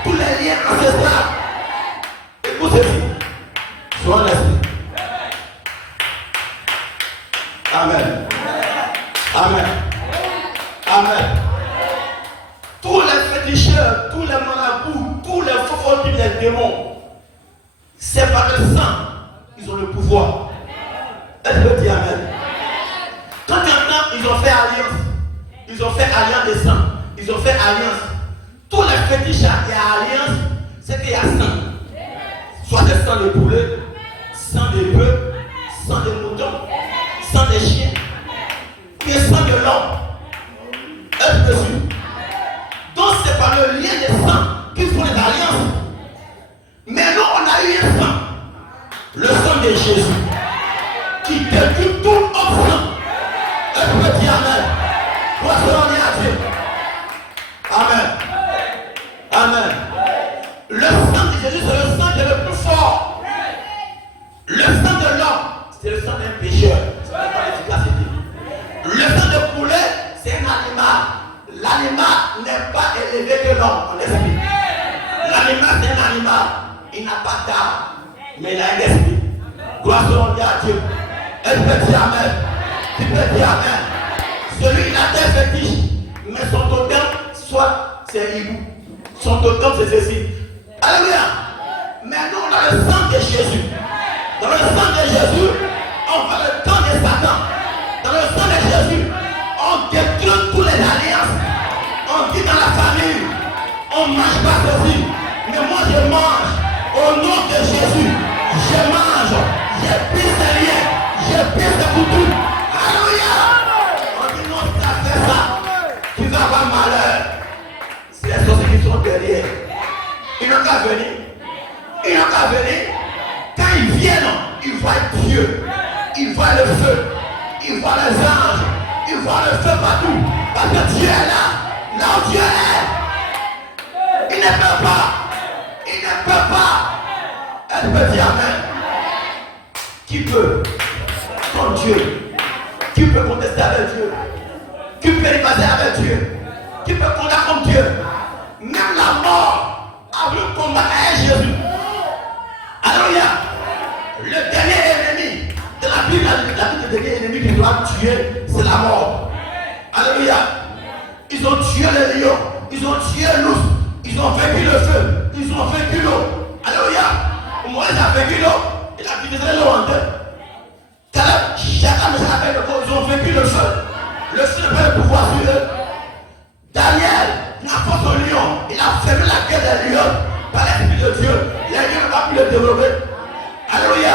tous les liens ancestrales. Écoute ceci. Sois l'esprit. Amen. Amen. Amen. Tous les féticheurs, tous les marabouts, tous les faux les démons, c'est par le sang, ils ont le pouvoir. Est-ce que tu dis amen? Quand maintenant ils ont fait alliance, ils ont fait alliance des sangs, ils ont fait alliance. Tous les féticheurs qui ont alliance, c'est qu'il y a sang. Soit des sangs de poulet, sang de bœuf, sang de mouton, sang de chien, et sang de l'homme. Est-ce que tu? Donc c'est par le lien des sangs qu'ils font les alliances. Mais nous on a eu un sang, le sang de Jésus, qui détruit tout autre sang. Est-ce que tu dis amen? Gloire à Dieu. Amen. Amen. Le sang de Jésus, c'est le sang qui est le plus fort. Le sang de l'homme, c'est le sang d'un pécheur. C'est pas l'efficacité. Le sang de poulet, c'est un animal. L'animal n'est pas élevé que l'homme, en esprit. L'animal, c'est un animal. Il n'a pas d'âme, mais il a un esprit. Gloire à Dieu. Est-ce que tu dis amen? Tu peux dire amen. Celui qui a des fétiches, mais son totem, soit c'est hibou. Son totem, c'est ceci. Alléluia. Mais nous, on a le sang de Jésus. Dans le sang de Jésus, on va le temps de Satan. Dans le sang de Jésus, on détruit toutes les alliances. On dit dans la famille, on ne mange pas ceci. Mais moi, je mange. Au nom de Jésus, je mange. Je pisse les liens. Je pisse les coutumes. Alléluia. On dit non, si tu as fait ça, tu vas avoir malheur. C'est les sorciers qui sont derrière. Ils n'ont qu'à venir. Ils n'ont qu'à venir. Quand ils viennent, ils voient Dieu. Ils voient le feu. Ils voient les anges. Ils voient le feu partout. Parce que Dieu est là. Là où Dieu est. Il ne peut pas. Il ne peut pas. Elle peut dire amen. Qui peut contre Dieu? Qui peut contester avec Dieu? Qui peut rivaliser avec Dieu? Qui peut combattre contre Dieu? Même la mort a voulu combattre avec Jésus. Alléluia. Le dernier ennemi de la Bible, le dernier ennemi qui doit tuer, c'est la mort. Alléluia. Ils ont tué les lions, ils ont tué l'ours, ils ont vaincu le feu, ils ont vaincu l'eau. Alléluia. Moïse a vaincu l'eau, il a divisé l'eau en deux. Chacun de sa veille, ils ont vaincu le feu. Le feu n'a pas le pouvoir sur eux. Daniel n'a pas son lion, il a fermé la gueule des lions par l'esprit de Dieu. Les lions n'ont pas pu le développer. Alléluia.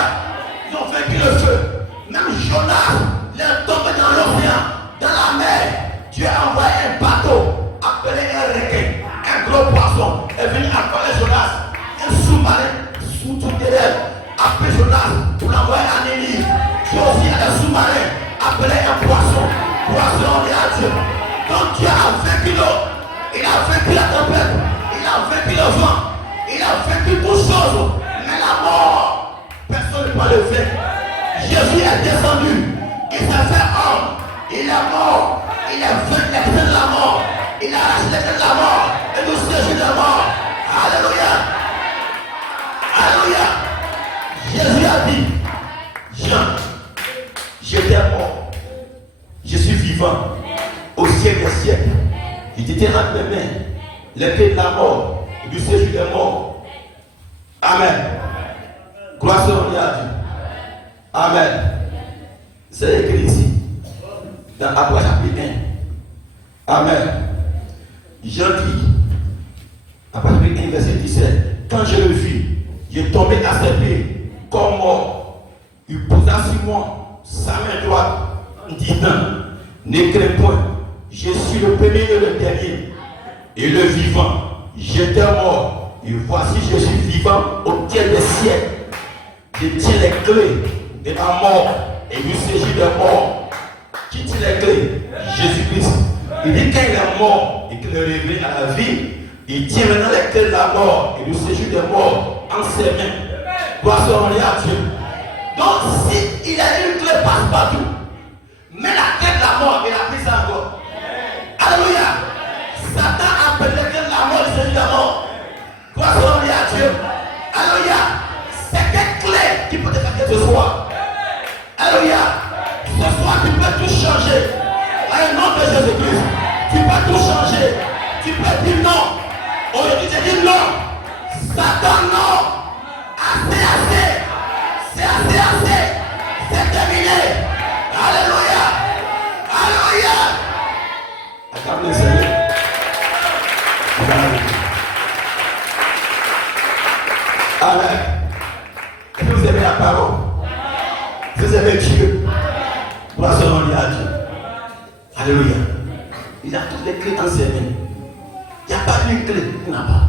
Ils ont vaincu le feu. Même Jonas, il est tombé dans l'océan, dans la mer. Dieu a envoyé un bateau appelé un requin, un gros poisson, est venu appeler Jonas. Un sous-marin, sous tout derrière, appelé Jonas pour l'envoyer à Néli. Dieu aussi a un sous-marin appelé un poisson. Poisson à Dieu. Donc Dieu a vaincu l'eau, il a vaincu la tempête, il a vaincu le vent, il a vaincu toutes choses. Mais la mort, personne ne peut le vaincre. Jésus est descendu Il s'est fait homme. Il est mort. Il est venu de la mort. Il a arraché les clés de la mort. Et nous séjour de la mort. Alléluia. Alléluia. Jésus a dit, Jean, j'étais mort. Je suis vivant. Au siècle des siècles. Il était entre mes mains. Les clés de la mort. Et du séjour des morts. Amen. Gloire soit rendue à Dieu. Amen. C'est écrit ici. Dans Apocalypse chapitre 1. Amen. Jean dit, Apocalypse 1, verset 17. Quand je le vis, je tombé à ses pieds comme mort. Il posa sur moi sa main droite en disant, ne crains point, je suis le premier et le dernier, et le vivant. J'étais mort, et voici je suis vivant au tiers des siècles. Je tiens les clés de la mort et du séjour des morts. Qui tient les clés? Jésus-Christ. Il dit quand il est mort et qu'il est réveillé à la vie, il tient maintenant les clés de la mort et du séjour des morts en ses mains. Gloire soit rendue à Dieu. Donc si il a une clé passe-partout, mais la clé de la mort, il a pris ça encore. Alléluia. Satan a appelé les clés de la mort et du séjour des morts. Gloire soit rendue à Dieu. Alléluia. C'est quelle clé qui peut te faire ce soir? Alléluia. Ce soir, tu peux tout changer. Au nom de Jésus-Christ, tu peux tout changer. Tu peux dire non. Aujourd'hui, tu dis non. Satan, non. Assez, assez. C'est assez, assez. C'est terminé. Alléluia. Alléluia. Acclame le Seigneur. Amen. Est-ce que vous aimez la parole? Vous aimez Dieu? Gloire soit rendue à Dieu. Alléluia. Il a toutes les clés dans ses mains. Il n'y a pas une clé qu'il n'a pas.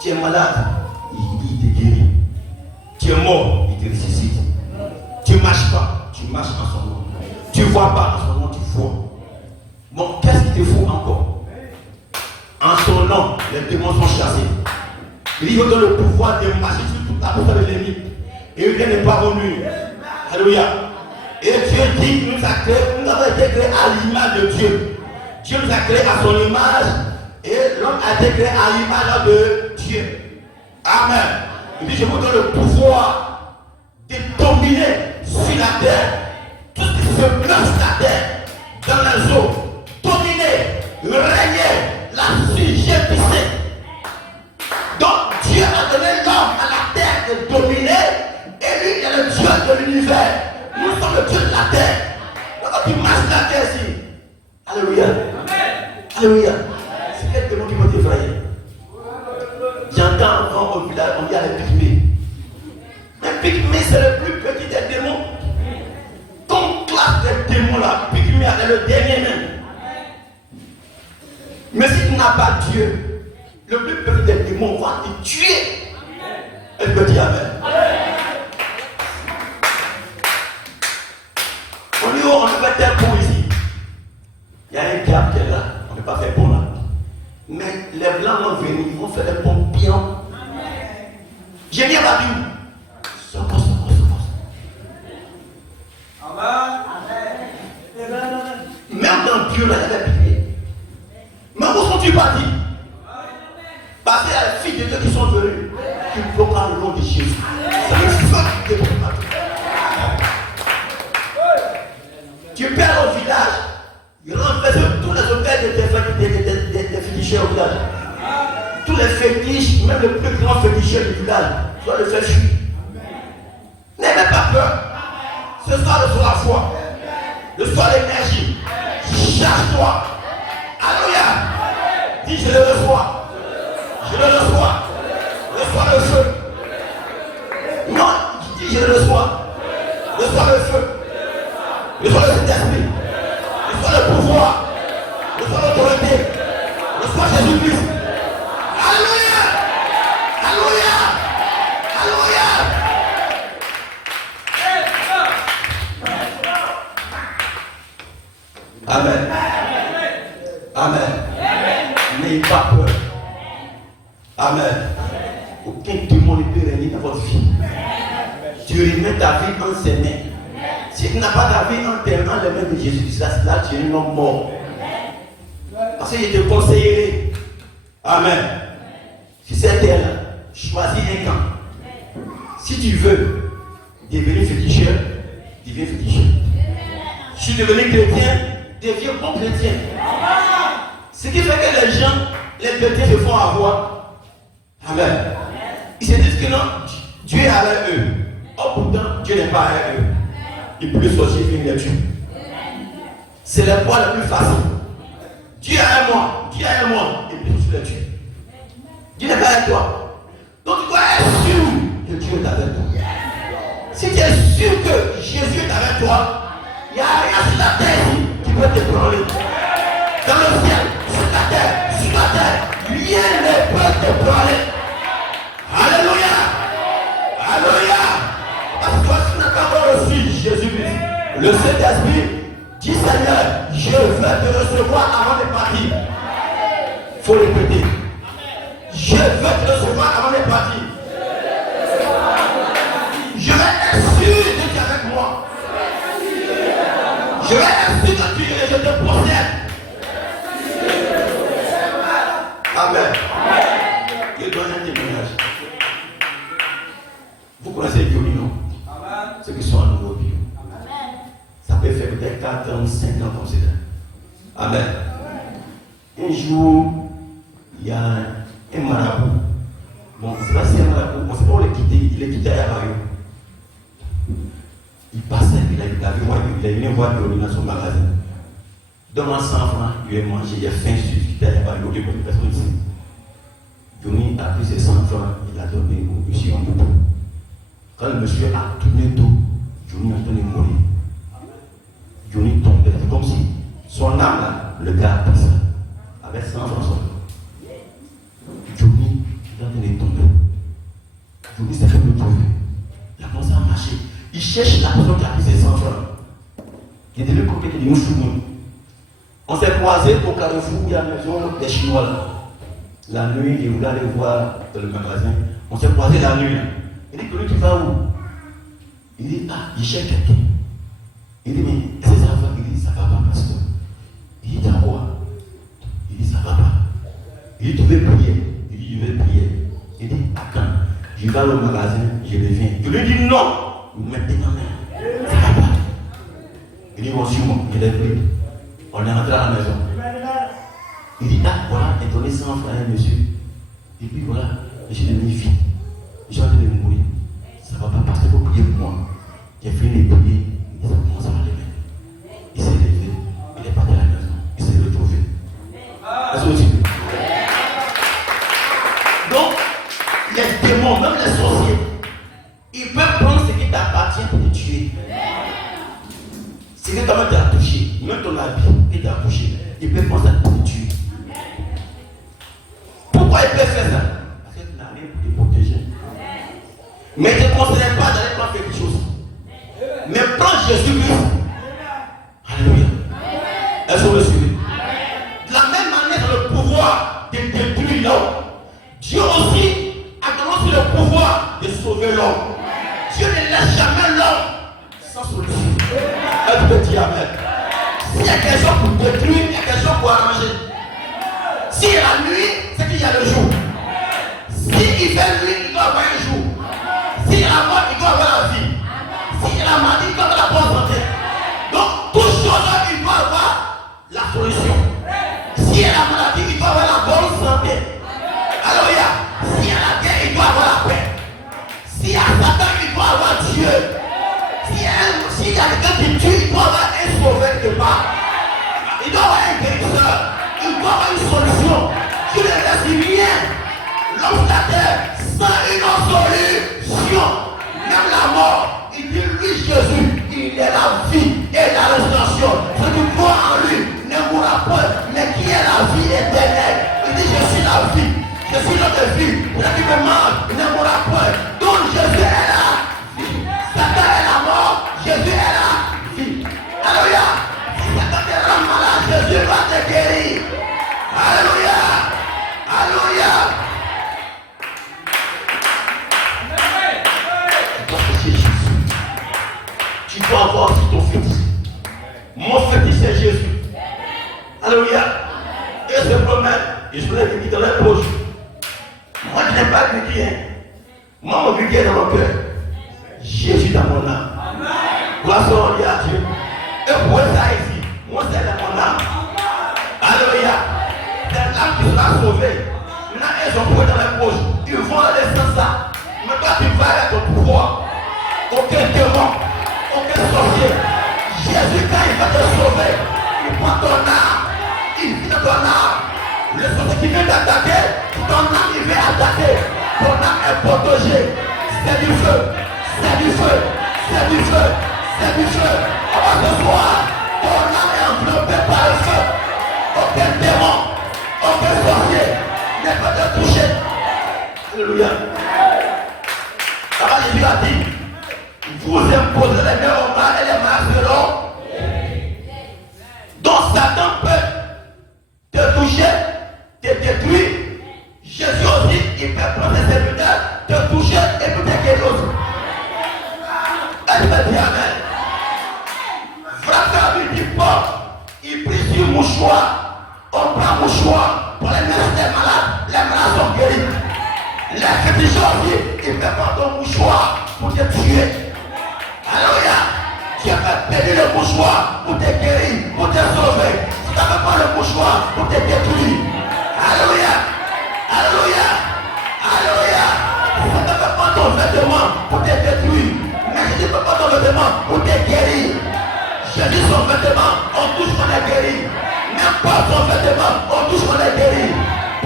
Tu es malade, il te guérit. Tu es mort, il te ressuscite. Tu ne marches pas, tu marches en son nom. Tu ne vois pas, en son nom, tu vois. Bon, qu'est-ce qu'il te faut encore? En son nom, les démons sont chassés. Il vous donne le pouvoir de marcher sur toute la porte de l'ennemi. Et rien n'est pas venu. Alléluia. Et Dieu dit, nous avons été créés à l'image de Dieu. Dieu nous a créés à son image. Et l'homme a été créé à l'image de Dieu. Amen. Il dit, je vous donne le pouvoir de dominer sur la terre. Tout ce qui se meurt sur la terre, dans les eaux. Dominer, régner, la sujetisser. Donc Dieu a donné l'homme à la terre de dominer. Et lui, il est le Dieu de l'univers. Nous sommes le Dieu de la terre. Pourquoi tu marches la terre ici? Alléluia. Alléluia. C'est quel démon qui va t'effrayer? J'entends avant au village, on dit à les pygmées. Les pygmées, c'est le plus petit des démons. Ton classe des démons là, pygmée est le dernier même. Mais si tu n'as pas Dieu, le plus petit des démons va te tuer. Elle peut dire Amen. On ne peut pas faire bon ici. Il y a un diable qui est là. On ne peut pas faire bon là. Mais les blancs vont venir, ils vont faire des bons bien. J'ai bien battu. Amen. Même dans Dieu, là, il y avait pitié. Mais où sont-ils partis? Parce qu'il y a les filles de Dieu qui sont venues, qui proclament le nom de Jésus. Ça me fait des tu perds au village, il renverse tous les objets des féticheurs au village. Tous les fétiches, même le plus grand féticheur du village, tu dois le faire fuir. N'aie pas peur. Ce soir, le soir la foi. Le soir l'énergie. Charge-toi. Alléluia. Dis je le reçois. Je le reçois. Reçois le feu. Non, dis je le reçois. Reçois le feu. Reçois le Saint-Esprit. Reçois le pouvoir. Reçois l'autorité. Reçois Jésus-Christ. Alléluia. Alléluia. Alléluia. Amen. Amen. N'ayez pas peur. Amen. Aucun démon ne peut régner dans votre vie. Tu remets ta vie en ses mains. C'est tu n'as pas ta vie en termes les mains de Jésus, là tu es un homme mort. Parce qu'il te conseillerait. Amen. Si c'est terre-là, choisis un camp. Si tu veux devenir féticheur, deviens féticheur. Si tu veux devenir chrétien, deviens bon chrétien. Ce qui fait que les gens, les chrétiens se font avoir. Amen. Ils se disent que non, Dieu est avec eux. Oh pourtant, Dieu n'est pas avec eux. Il peut sortir et venir les tuer. C'est la voie la plus facile. Dieu est avec moi, Dieu est avec moi, il peut sortir les tuer. Dieu n'est pas avec toi. Donc tu dois être sûr que Dieu est avec toi. Si tu es sûr que Jésus est avec toi, il n'y a rien sur la terre qui peut te prendre. Dans le ciel, sur la terre, rien ne peut te prendre. Alléluia. Alléluia. Parce que si tu n'as pas encore reçu Jésus-Christ, le Saint-Esprit dit Seigneur, je veux te recevoir avant de partir. Il faut répéter. Je veux te recevoir avant de partir. Je vais être sûr que tu es avec moi. Je vais être sûr que je te possède. Amen. Il donne un témoignage. Vous connaissez les violons, non? Ceux qui sont à nouveau violons. Ça peut faire peut-être 4 ans, 5 ans comme c'est là. Amen. Un jour, il y a un marabout. Bon, c'est pas si un marabout, on ne sait pas où il est quitté à Yabayo. Il passait, il a eu une voie de violon dans son magasin. Donne-moi 100 francs, il a mangé, il a faim, il suffit à Yabayo, il y a une personne ici. Johnny a pris ses 100 francs, il a donné au monsieur en moto. Quand le monsieur a tourné tout, Johnny a donné mourir. Johnny tombait, c'est comme si son âme là, le gars a pris ça, avec 100 francs. Johnny a donné tomber. Johnny s'est fait le trouver. Il a commencé à marcher. Il cherche la personne qui a pris ses 100 francs. Il était le côté de nous. On s'est croisés au carrefour, il y a la maison des Chinois là. La nuit, il voulait aller voir dans le magasin. On s'est croisés la nuit. Il dit, tu vas où? Il dit, il cherche quelqu'un. Il dit, mais est-ce que ça va? Il dit, ça va pas, pasteur. Il dit, t'as quoi? Il dit, ça va pas. Il dit, tu veux prier? Il dit, je vais prier. Il dit, à quand? Je vais au magasin, je reviens. Je lui dis, non! Maintenant, ça va pas. Il dit, bon, suis-moi, il est pris. On est rentré à la maison. Il dit, voilà, il donné 100 francs à un monsieur. Et puis voilà, je suis devenu vite. Je suis en train de mourir. Ça ne va pas passer, il faut prier pour moi. J'ai fini de prier, et ça commence à m'enlever. Il s'est levé, il est parti à la maison, il s'est retrouvé. Est-ce que tu veux? Donc, les démons, même les sorciers, ils peuvent prendre ce qui t'appartient pour te tuer. Ce que toi-même t'as touché, même ton habit qui t'a touché, ils peuvent prendre ça pour te tuer. Pourquoi ils peuvent faire ça? Parce que tu n'as rien pour te protéger. Mais ne te considère pas d'aller prendre quelque chose. Mais prends Jésus-Christ. Alléluia. Est-ce que vous me suivez? De la même manière, le pouvoir de détruire l'homme, Dieu aussi a donné aussi le pouvoir de sauver l'homme. Dieu ne laisse jamais l'homme sans solution. Est-ce que tu dis amen? S'il y a quelque chose pour détruire, il y a quelque chose pour arranger. S'il y a la nuit, c'est qu'il y a le jour. S'il fait nuit, il doit avoir un jour. S'il y a la mort, il doit avoir la vie. S'il y a la maladie, il doit avoir la bonne santé. Donc, toute chose, il doit avoir la solution. S'il y a la maladie, il doit avoir la bonne santé. Alléluia. S'il y a la guerre, il doit avoir la paix. S'il y a Satan, il doit avoir Dieu. S'il y a quelqu'un qui tue, il doit avoir un sauveur quelque part. Il doit avoir un guérisseur. Il doit avoir une solution. Tu ne laisses rien. L'homme de la terre sans une solution. Même la mort, il dit lui Jésus, il est la vie et la résurrection. Celui qui croit en lui ne mourra pas, mais qui est la vie éternelle. Il dit je suis la vie, je suis notre vie. Celui qui me mange ne mourra pas. Donc Jésus est la vie. Satan est la mort, Jésus est la vie. Alléluia. Si Satan te rend malade, Jésus va te guérir. Alléluia. Alléluia. Tu dois avoir sur ton fétiche. Mon fétiche c'est Jésus. Alléluia. Et ce problème, et je voulais dire dans la poche. Moi je n'ai pas de hein. Moi mon but est dans mon cœur. Jésus dans mon âme. Gloire à Dieu. Et pour ça ici, moi c'est dans mon âme. Alléluia. C'est l'âme qui sera sauvée. Là, elles ont pris dans la poche. Ils vont aller sans ça. Mais toi, tu vas avec ton pouvoir. Aucun démon, aucun sorcier. Jésus, quand il va te sauver, il prend ton âme. Il vient dans ton âme. Le sorcier qui vient t'attaquer, ton âme, il vient attaquer. Ton âme est protégée. C'est du feu. C'est du feu. C'est du feu. C'est du feu. Avant ce soir, ton âme est enveloppée par le feu. Aucun démon, aucun sorcier ne peut te toucher. Alléluia. Alors Jésus a dit, vous imposez les mains au mal et les mains seront. Donc Satan peut te toucher, te détruire. Jésus aussi, il peut prendre ses serviteurs, te toucher et peut te guérir aussi. Elle peut dire Amen. Frère lui dit pas, il prie sur mouchoir. On prend mouchoir pour les mettre des malades. Les malades sont guéris. Les féticheurs aussi, ils peuvent prendre ton mouchoir pour te tuer. Alléluia. Tu as fait payer le mouchoir pour te guérir, pour te sauver. Tu n'as pas le mouchoir pour te détruire. Alléluia. Alléluia. Alléluia. Tu ne peux pas ton vêtement pour te détruire. Mais je ne peux pas ton vêtement pour te guérir. Jésus son vêtement, on touche qu'on est guéri. Même pas son vêtement, on touche qu'on est guéri.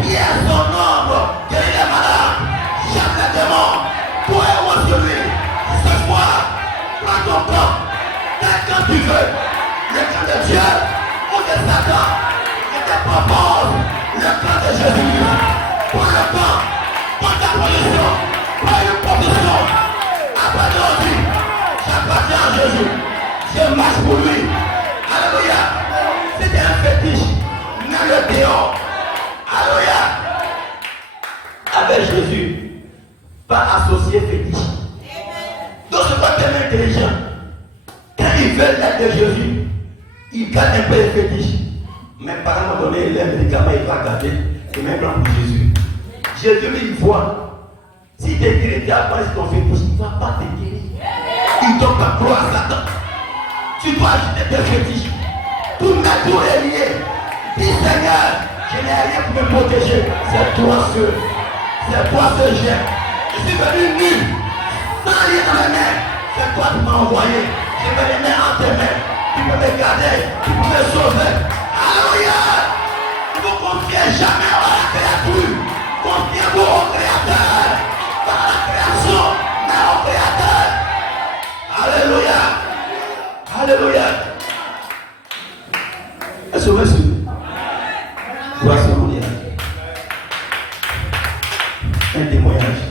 Pierre son ombre, guérit les malades. Chaque vêtement, toi et moi sur lui. Ce soir, prends ton camp. Quand tu veux, le camp de Dieu ou de Satan, je te propose le camp de Jésus. Prends le camp, prends ta position, prends une position. Après aujourd'hui, j'appartiens à Jésus. Je marche pour lui. Alléluia. C'était un fétiche. Mets-le dehors. Alléluia. Avec Jésus, pas associé fétiche. Donc c'est pas tellement intelligent. Quand ils veulent l'aide de Jésus, ils gardent un peu les fétiches. Mais par un moment donné, les médicaments, il va garder et même prendre pour Jésus. Jésus lui, il voit. Si tu es guéri, tu as pas ton fétiche, il ne va pas te guérir. Il ne doit pas croire à Satan. Tu dois acheter tes fétiches. Tout nature est lié. Dis Seigneur, je n'ai rien pour me protéger. C'est toi seul. C'est toi seul, j'ai. Je suis venu nu, sans rien dans les mains. C'est toi qui m'as envoyé. Je mets les mains en tes mains. Tu peux me garder, tu peux me sauver. Alléluia. Ne vous confiez jamais à la créature. Confiez-vous au Créateur. Pas à la création, mais au Créateur. Alléluia. Alléluia. Est-ce que vous suivez? Voici mon lien. Un témoignage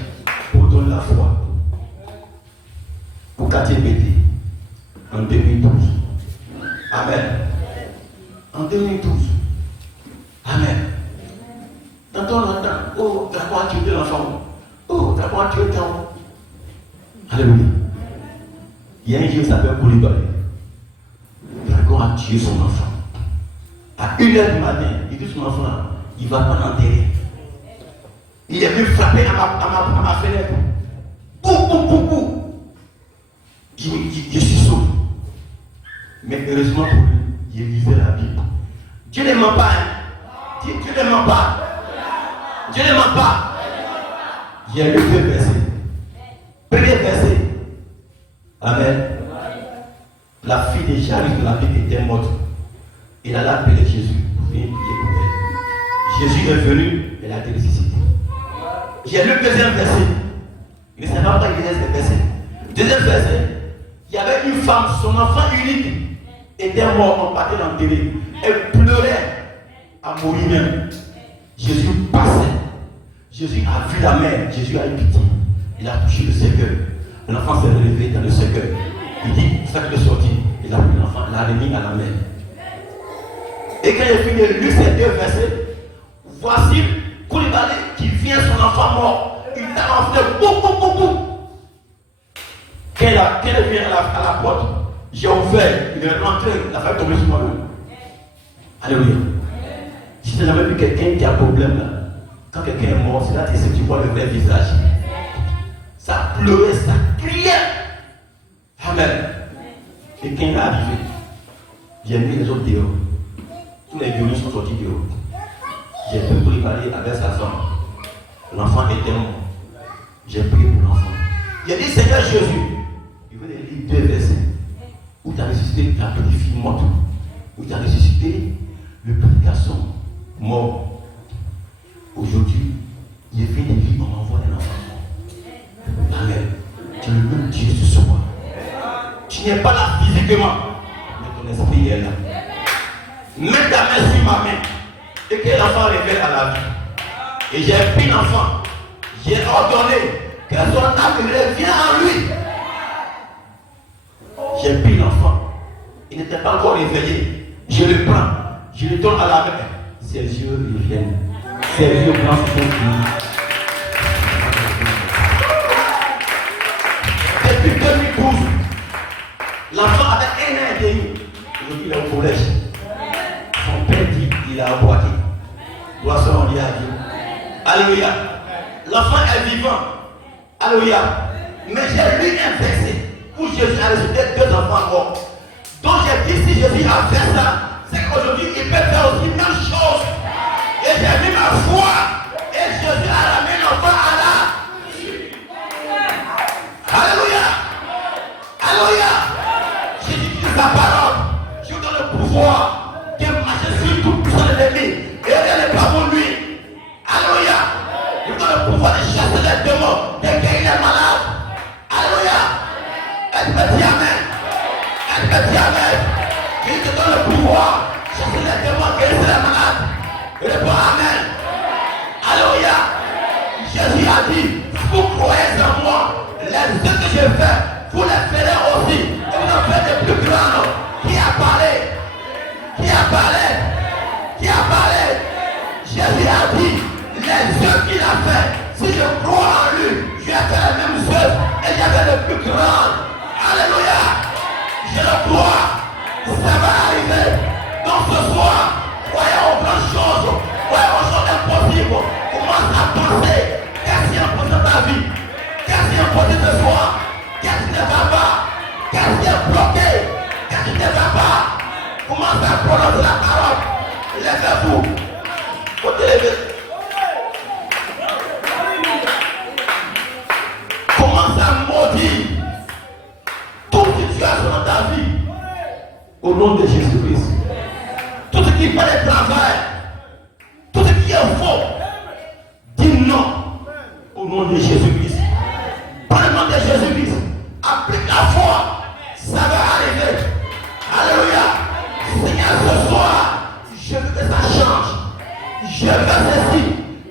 pour donner la foi. Pour quartier BD en 2012. Amen. En 2012. Amen. Tantôt on entend, oh, d'abord tu es l'enfant. Oh, d'abord tu es l'enfant. Alléluia. Il y a un Dieu qui s'appelle Koulibaly. Dragon a tué son enfant. À 1h du matin, il dit son enfant, il ne va pas l'enterrer. Il est venu frapper à ma fenêtre. Boum, boum, boum, boum. Je suis sauvé. Mais heureusement pour lui, il lisait la Bible. Dieu ne ment pas. Hein? Dieu ne ment pas. Dieu ne ment pas. Il y a eu deux versets. Premier verset. Amen. La fille de Jairus de la ville était morte. Il a appelé Jésus pour venir prier pour elle. Jésus est venu, elle a été ressuscitée. J'ai lu le deuxième verset. Il ne sait pas pourquoi il laisse le verset. Deuxième verset. Il y avait une femme, son enfant unique était mort, on partait l'enterrer. Elle pleurait à mourir même. Jésus passait. Jésus a vu la mère. Jésus a eu pitié. Il a touché le cercueil. L'enfant s'est relevé dans le cercueil. Il dit, faites le sortir. Il a pris l'enfant, il l'a remis à la mère. Et quand il a fini de lire ces deux versets, voici Koulibaly qui vient son enfant mort. Il t'a lancé boum, boum, boum, boum. Quand elle vient à la porte, J'ai ouvert, il est rentré, la femme est tombée sur moi. Alléluia. Si tu n'as jamais vu quelqu'un qui a un problème là, quand quelqu'un est mort, c'est là que tu vois le vrai visage. Ça pleurait, ça criait. Amen. Quelqu'un est arrivé. J'ai mis les autres dehors. Tous les violons sont sortis dehors. J'ai pu préparer avec sa femme. L'enfant était mort. J'ai prié pour l'enfant. J'ai dit, Seigneur Jésus, je veux lire 2 versets. Où tu as ressuscité la petite fille morte. Où tu as ressuscité le petit garçon mort. Aujourd'hui, il est fait des vies, on m'envoie un enfant mort. Amen. Tu es le même Dieu ce soir. Tu n'es pas là physiquement, mais ton esprit est là. Mets ta main sur ma main et que l'enfant révèle à la vie. Et j'ai pris l'enfant. J'ai ordonné que son âme revienne en lui. J'ai pris l'enfant. Il n'était pas encore réveillé. Je le prends. Je le donne à la main. Ses yeux reviennent. Ses yeux blancs sont finis. Depuis 2012, l'enfant avait 1 an et demi. Aujourd'hui, il est au collège. Son père dit il a emboîté. Doit se rendre à Dieu. Alléluia. L'enfant est vivant. Alléluia. Mais j'ai lu un verset où Jésus a ressuscité 2 enfants morts. Donc j'ai dit si Jésus a fait ça, c'est qu'aujourd'hui il peut faire aussi la même chose. Et j'ai mis ma foi. Et Jésus a ramené l'enfant à la vie. Alléluia. Alléluia. J'ai dit sa parole. Je vous donne le pouvoir de marcher sur tout puissant de l'ennemi. Et rien n'est pas pour lui. Alléluia. Je vous donne le pouvoir de chasser les démons, de guérir les malades. Alléluia. Elle me dit amen. Elle me dit amen. Je te donne le pouvoir de chasser les démons, guérir les malades. Et le amen. Alléluia. Jésus a dit, vous croyez en moi, les œuvres que je fais, vous les ferez aussi. Et vous en faites des plus grands. Qui a parlé? Qui a parlé? Qui a parlé? Jésus a dit, les œuvres qu'il a fait, si je crois en lui, je vais faire les mêmes œuvres et j'avais le plus grand. Alléluia. Je le crois. Ça va arriver. Donc ce soir, croyez aux grandes choses, croyez aux choses impossibles. Commence à penser. Qu'est-ce qui est impossible dans ta vie? Qu'est-ce qui est impossible ce soir? Qu'est-ce qui ne va pas? Qu'est-ce qui est bloqué? Qu'est-ce qui ne va pas? Commence à prononcer la parole. Levez-vous. Faut te lever. Commence à maudire toute situation dans ta vie. Au nom de Jésus-Christ. Tout ce qui fait le travail, tout ce qui est faux, dis non au nom de Jésus-Christ. Par le nom de Jésus-Christ, applique la foi, ça va arriver. Alléluia. Seigneur, ce soir, je veux que ça change. Je veux ceci,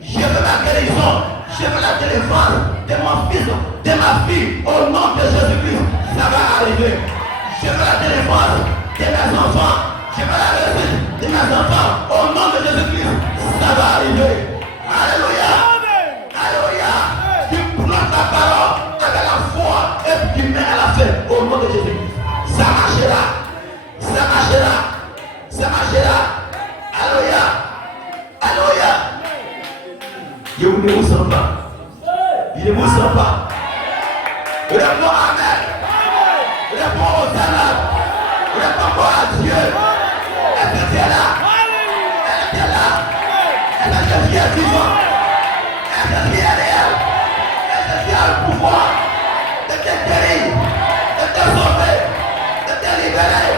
je veux ma guérison, je veux la délivrance de mon fils, de ma fille, au nom de Jésus-Christ. Ça va arriver. Je veux la délivrance de mes enfants. Je veux la réussite de mes enfants. Au nom de Jésus-Christ, ça va arriver. Alléluia. Alléluia. Tu prends ta parole avec la foi et puis tu mets à la fin. Au nom de Jésus-Christ. Ça marchera. Ça marchera. Ça marchera. Alléluia. Alléluia. Je ne vous sens pas. Je ne vous sens pas. Réponds amen. Réponds au Seigneur. Réponds à Dieu. Elle était là. Elle était là. Elle était bien vivant. Elle était bien réelle. Elle était le pouvoir de te guérir, de te sauver, de te libérer.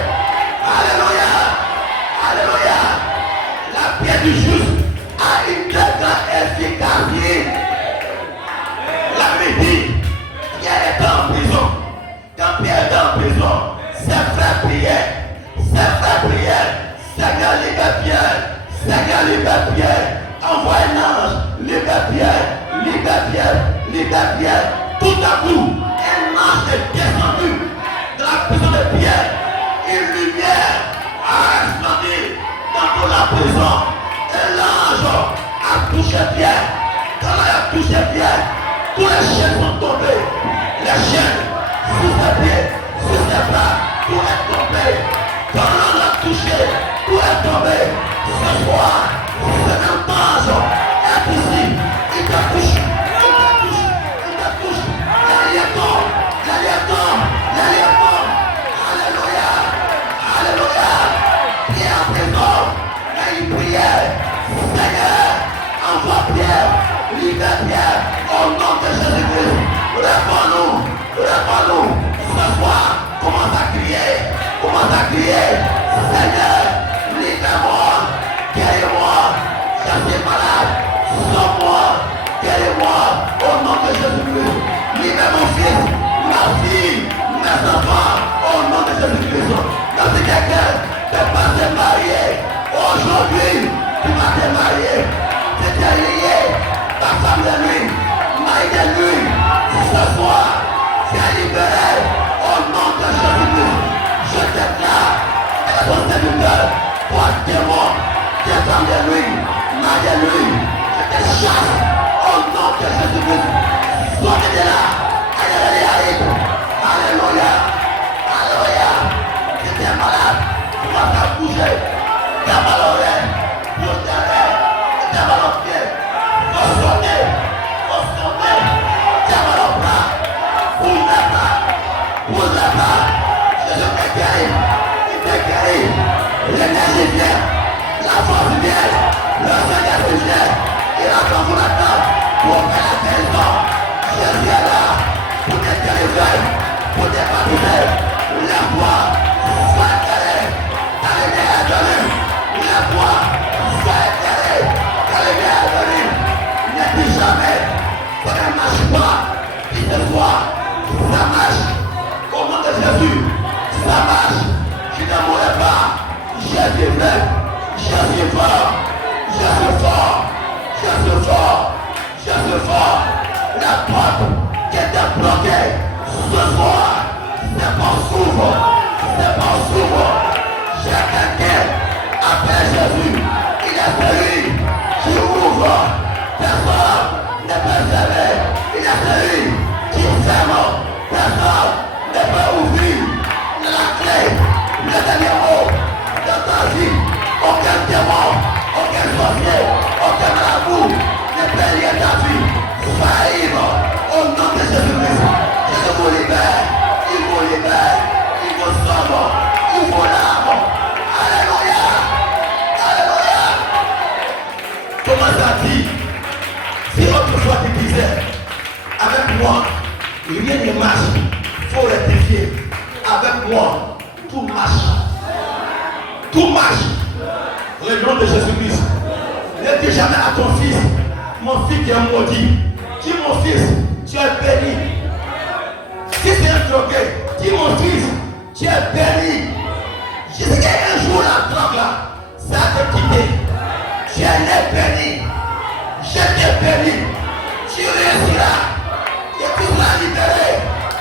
Alléluia. Alléluia. La pierre du juste a une très grande efficacité. La midi, Pierre était en prison. Quand Pierre était en prison, ses frères priaient. Ses frères priaient. Seigneur, libère Pierre. Seigneur, libère Pierre. Envoie un ange. Libère Pierre. Libère Pierre. Libère Pierre. Tout à coup, un ange est descendu de la prison de Pierre. Une lumière a resplendu dans toute la prison. Et l'ange a touché Pierre. Quand il a touché Pierre, tous les chaînes sont tombées. Les chaînes, sous ses pieds, sous ses bras, tous les ton nom l'a touché, tout est tombé. Ce soir, cet ange est ici, il te touche, il te touche, il te touche. L'allié tombe, l'allié tombe, l'allié tombe. Alléluia, alléluia. Pierre en prison, mais il priait, Seigneur, envoie Pierre, libère Pierre, au nom de Jésus-Christ. Réponds-nous, réponds-nous. Ce soir, commence à crier, Seigneur, libère-moi, guéris-moi, je suis malade, sauve-moi, guéris-moi, au nom de Jésus-Christ. Libère mon fils, ma fille, mes enfants, au nom de Jésus-Christ. Quand si quelqu'un n'est pas se marier, aujourd'hui, tu vas te marier, tu t'es lié, ta femme de nuit, mari de nuit, ce soir, tu es libéré, au nom de Jésus-Christ. Je déclare, ton serviteur, toi démon, tes femmes de nuit, mari de nuit, je te chasse, au nom de Jésus-Christ. Sortez de là, allez, alléluia, alléluia. Si tu es malade, tu vas te bouger, tu as mal aux reins, tu as mal aux pieds, faut sauter, tu as mal aux bras, bouge les bras, Jésus te guérit, il te guérit, l'énergie vient, la force vient, le Seigneur vient, il a ton maintenant pour faire la guérison. Jésus est là pour te délivrer, pour te baptiser, lève-toi, sois éclairé, ta lumière est venue, lève-toi, sois éclairé, ta lumière est venue, ne dis jamais, ça ne marche pas, dis ce soir, ça marche, au nom de Jésus, ça marche, je ne mourrai pas, je vivrai, je suis fort, je suis fort, je suis fort, je suis fort. La porte qui était bloquée ce soir, c'est pas s'ouvre, c'est pas s'ouvre. J'ai quelqu'un après Jésus, il est celui qui ouvre, personne ne peut fermer, il est celui qui ferme, personne ne peut ouvrir. La clé, le dernier mot de ta vie, aucun démon, aucun sorcier, aucun marabout ne peut lier ta vie. Faillir au nom de Jésus-Christ. Jésus vous libère, il vous libère, il vous sauve, il vous lave. Alléluia, alléluia. Thomas a dit, si autrefois tu disais, avec moi, rien ne marche, il faut rectifier. Avec moi, tout marche. Tout marche. Le nom de Jésus-Christ. Ne dis jamais à ton fils, mon fils qui est maudit. Dis mon fils, tu es béni. Si c'est un drogué, dis mon fils, tu es béni. Jusqu'à un jour la drogue là, ça te quitter. Tu es béni. Je t'ai béni. Tu réussiras. Tu seras libéré.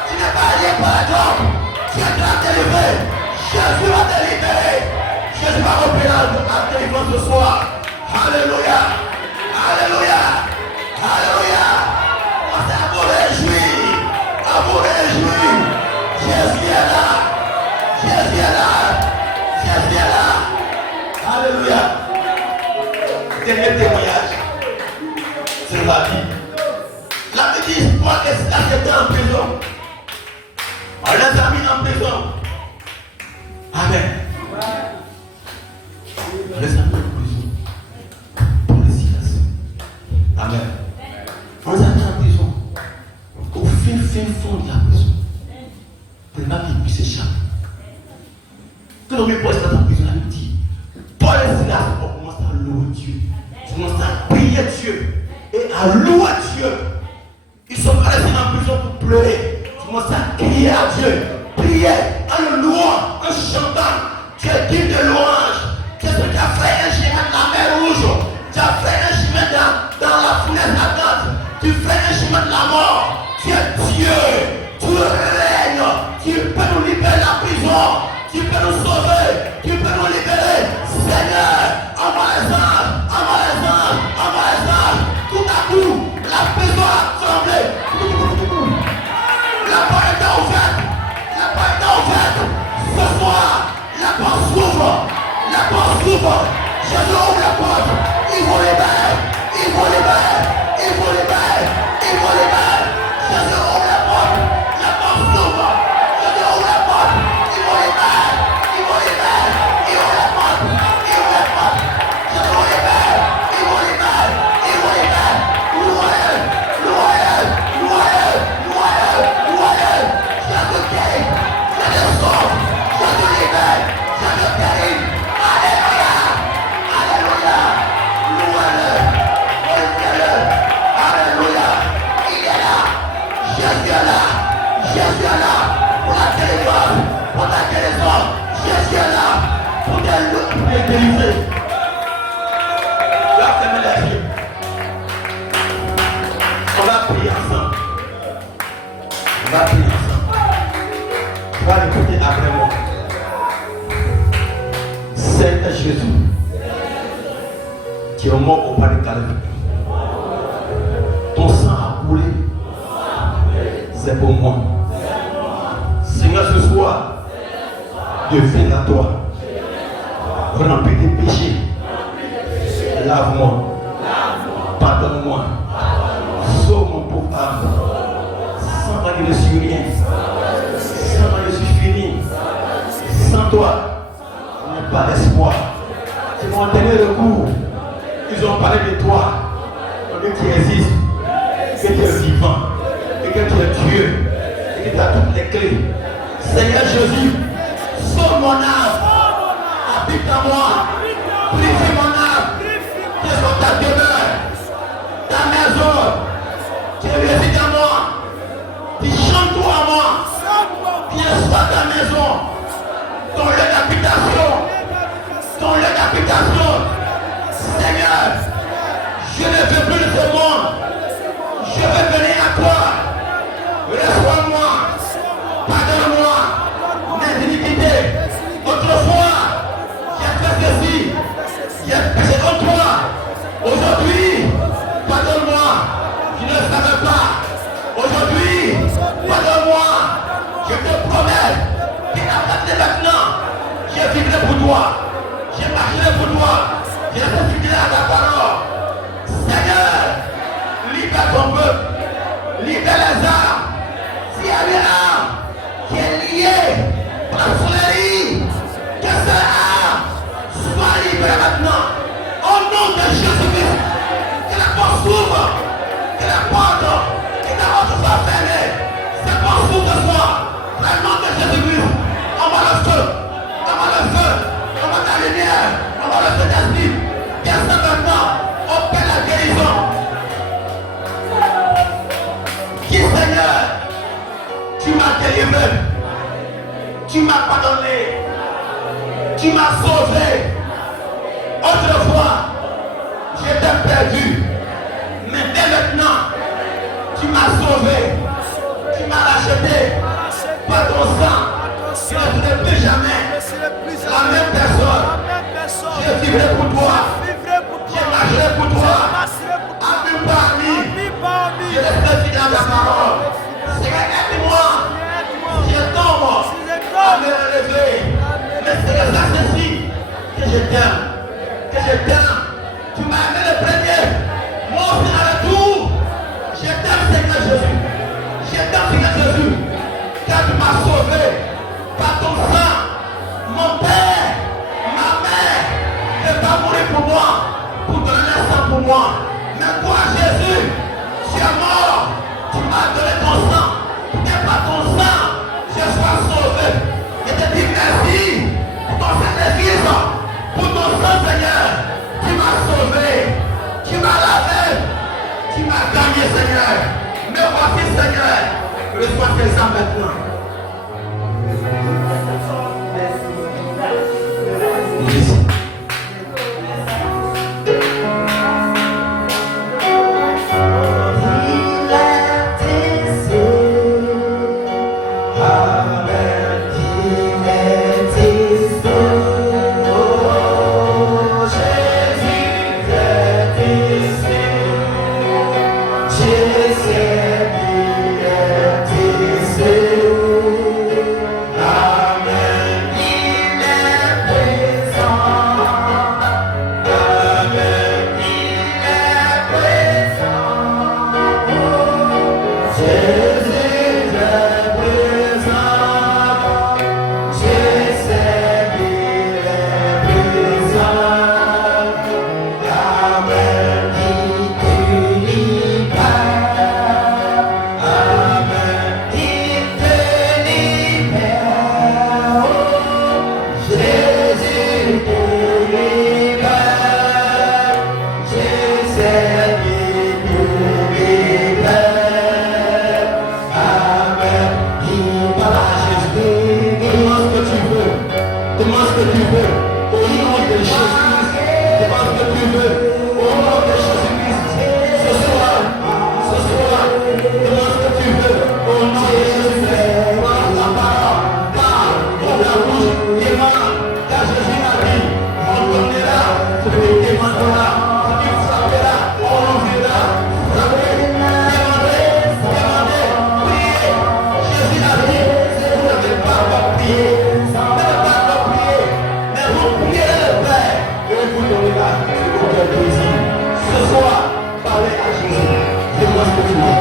Tu n'es pas lié par la drogue. Tu es délivré. Jésus va te libérer. Jésus va reprendre la délivrance ce soir. Alléluia. Alléluia. Alléluia. À vous réjouir. À vous réjouir. Jésus est là. Jésus est là. Jésus est là. Alléluia. Dernier témoignage. C'est la vie. La vie dit, moi, qu'est-ce que j'étais en prison? On les a mis en prison. Amen. On les a mis en prison. Pour le silence. Amen. On les a mis en prison. Au fin fond de la prison. Pour ne pas qu'il puisse échapper. Quand on met Paul dans la prison, il dit, Paul et Silas, on commence à louer Dieu. On commence à prier Dieu. Et à louer Dieu. Ils sont pas restés en prison pour pleurer. Ils commencent à crier à Dieu. Prier en le louant, en chantant. Tu es digne de louange. Tu as fait un chemin dans la mer rouge. Tu as fait un chemin dans la fournaise ardente. Tu fais un chemin de la mort. Tu es Dieu. Tu règnes. Tu peux nous libérer de la prison. Tu peux nous sauver. Tu peux nous libérer. Seigneur, envoie les anges. Envoie les anges. Envoie les anges. Tout à coup, la prison a tremblé. La porte est ouverte. La porte est ouverte. Ce soir, la porte porte. Jésus ouvre la porte. Il vous libère. Il vous libère. Il vous libère. Il vous libère. Jésus ouvre la porte. La porte s'ouvre. Jésus ouvre la porte. Il vous libère. Il vous libère. Il ouvre la porte. Il ouvre la porte. Jésus vous libère. Il vous libère. Il vous libère. Louez. Louez. Louez. Louez. Louez. Jésus guérit. Jésus sauve. Jésus libère. Jésus guérit. Alléluia. Alléluia. Louez-le. Glorifiez-le. Alléluia. Il est là. Jésus est là. Jésus est là. Pour la délivrance. Pour la guérison. Jésus est là. Pour te délivrer. La ferme les yeux. On va prier ensemble. On va prier ensemble. Tu vas l'écouter après moi. Seigneur Jésus, qui est mort au pas de Calvaire. Ton sang a coulé. C'est pour moi. Seigneur, ce soir, je viens à toi. Remplis tes péchés. Lave-moi. Pardonne-moi. Sauve mon pauvre âme. Sans toi, je ne suis rien. Sans toi, je suis fini. Sans toi, je n'ai pas d'espoir. Ils m'ont donné le coup. Ils ont parlé de toi. De qui existe. Que tu es vivant. Et que tu es Dieu. Et que tu as toutes les clés. Seigneur Jésus, sauve mon âme. Habite en moi. Purifie mon âme. Que soit ta demeure. Ta maison. Tu résides en moi. Tu chantes toi en moi. Tu soit ta maison. Ton lieu d'habitation. Ton lieu d'habitation. Seigneur, je ne veux plus de ce monde. Je veux venir à toi. Reçois-moi. Pardonne-moi mes iniquités. Autrefois, j'ai fait ceci. J'ai péché contre toi. Aujourd'hui, pardonne-moi. Je ne savais pas. Aujourd'hui, pardonne-moi. Je te promets qu'à partir de maintenant, je vivrai pour toi. Je marcherai pour toi. Je serai fidèle à ta parole. Seigneur, libère ton peuple. Libère les âmes. S'il y a une âme qui est liée par la soulerie, que cette âme soit libérée maintenant. Au nom de Jésus-Christ, que la porte s'ouvre. Que la porte soit fermée. Cette porte s'ouvre ce soir. Au nom de Jésus-Christ, on va le feu. On va le feu. On va la lumière. On va le feu d'esprit. Que ça maintenant, on paie la guérison. Qui Seigneur, tu m'as délivré, tu m'as pardonné, tu m'as sauvé. Autrefois, j'étais perdu, mais dès maintenant, tu m'as sauvé, tu m'as racheté par ton sang. Je ne serai plus jamais la même personne. Je vivrai pour toi, je marcherai pour toi. Ami parmi, je resterai fidèle à ta parole. Seigneur, aide-moi. Je tombe à me relever. Mais c'est ça ceci que je t'aime. Que je t'aime. Tu m'as aimé le premier. Moi aussi dans le tour. Je t'aime, Seigneur Jésus. Je t'aime, Seigneur Jésus. Car tu m'as sauvé par ton sang. Mon père, ma mère n'est pas mourir pour moi, pour donner le sang pour moi. Mais toi, Jésus, tu es mort. Tu m'as donné ton sang. Et par ton sang, je sois sauvé. Je te dis merci pour ton sacrifice, pour ton sang, Seigneur. Tu m'as sauvé. Tu m'as lavé. Tu m'as gagné, Seigneur. Mais voici, Seigneur. Reçois tes sang maintenant. Demande ce que tu veux. Au nom de Jésus-Christ. Demande ce que tu veux. Au nom de Jésus-Christ. Ce soir. Demande ce que tu veux. Au nom de Jésus-Christ. Par la parole. Par la bouche. Demande. Car Jésus m'a dit. On donnera. Ce que tu demanderas. Ce que tu frapperas. On ouvrira. Jésus a dit. Vous n'avez pas encore prié. Ce soir, parlez à Jésus. Dis-moi ce que tu veux.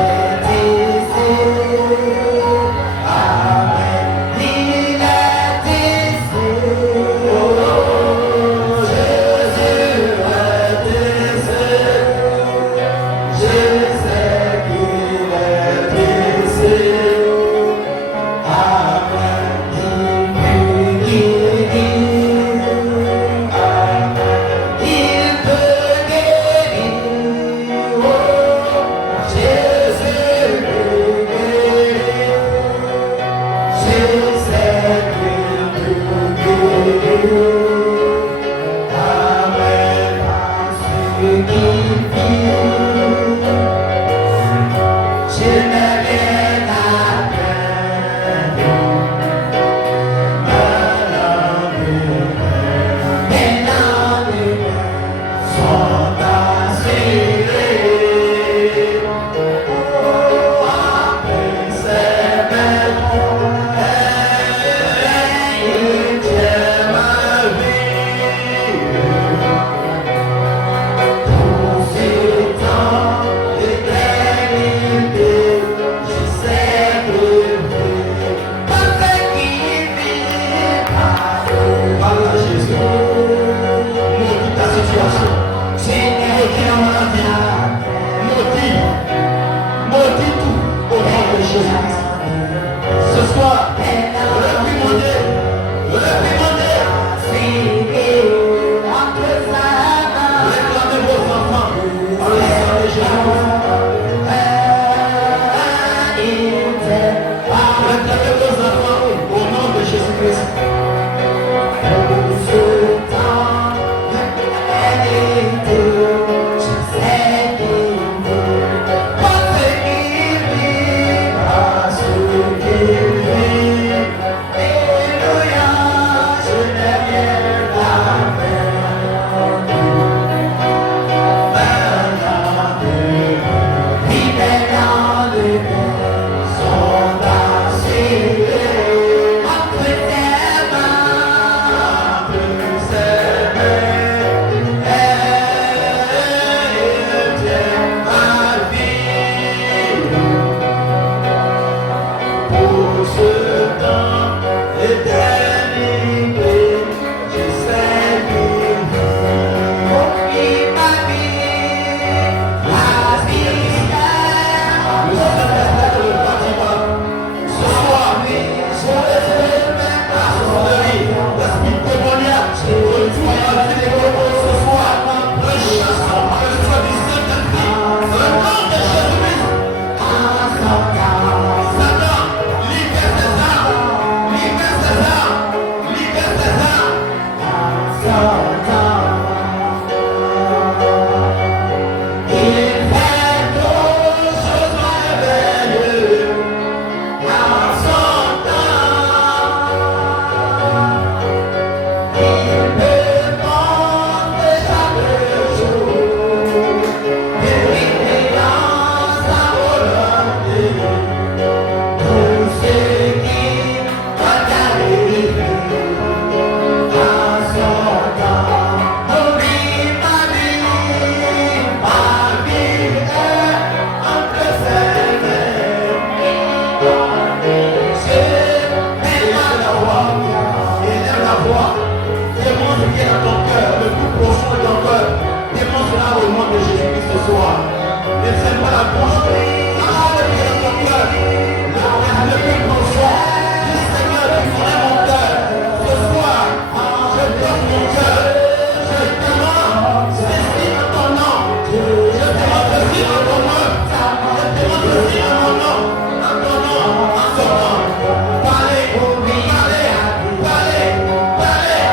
Parlez,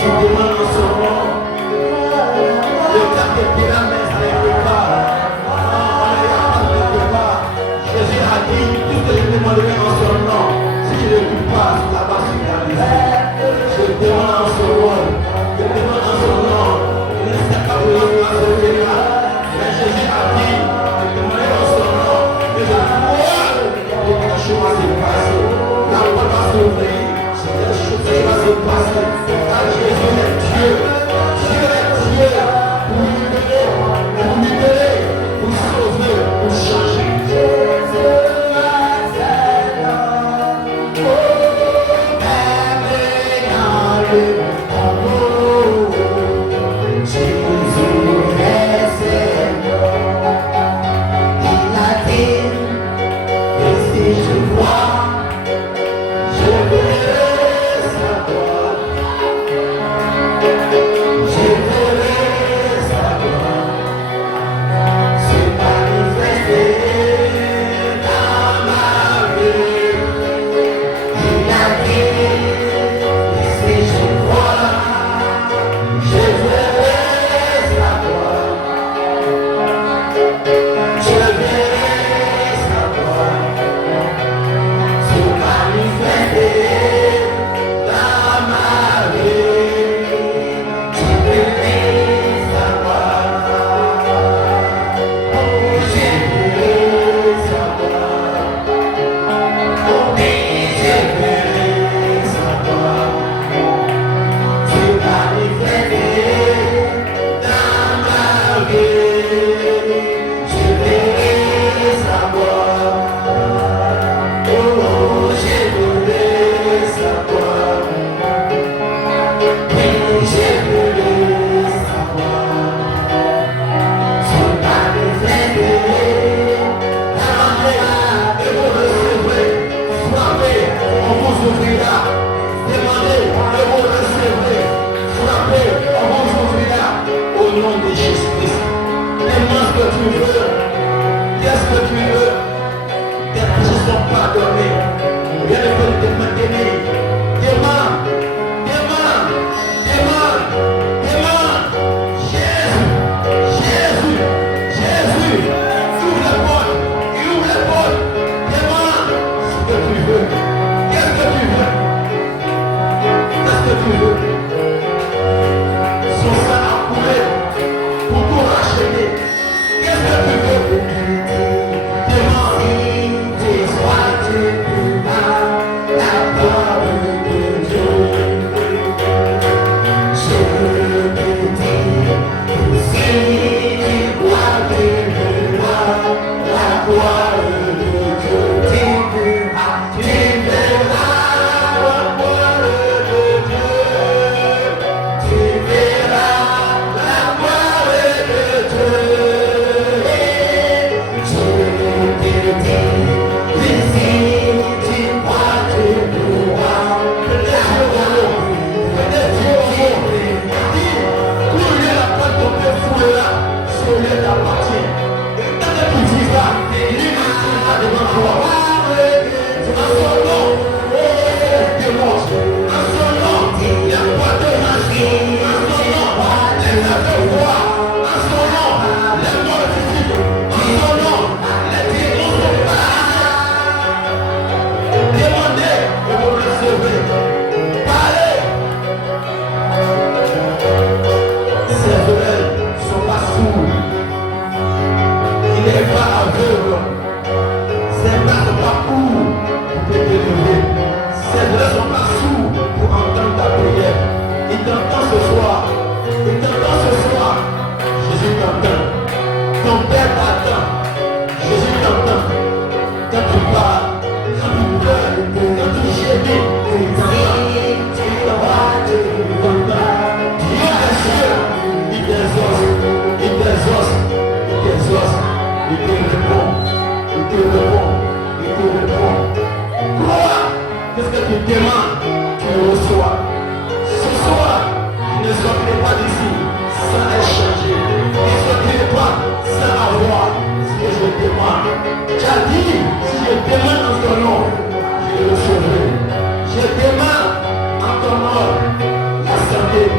Je demande en ton nom la santé.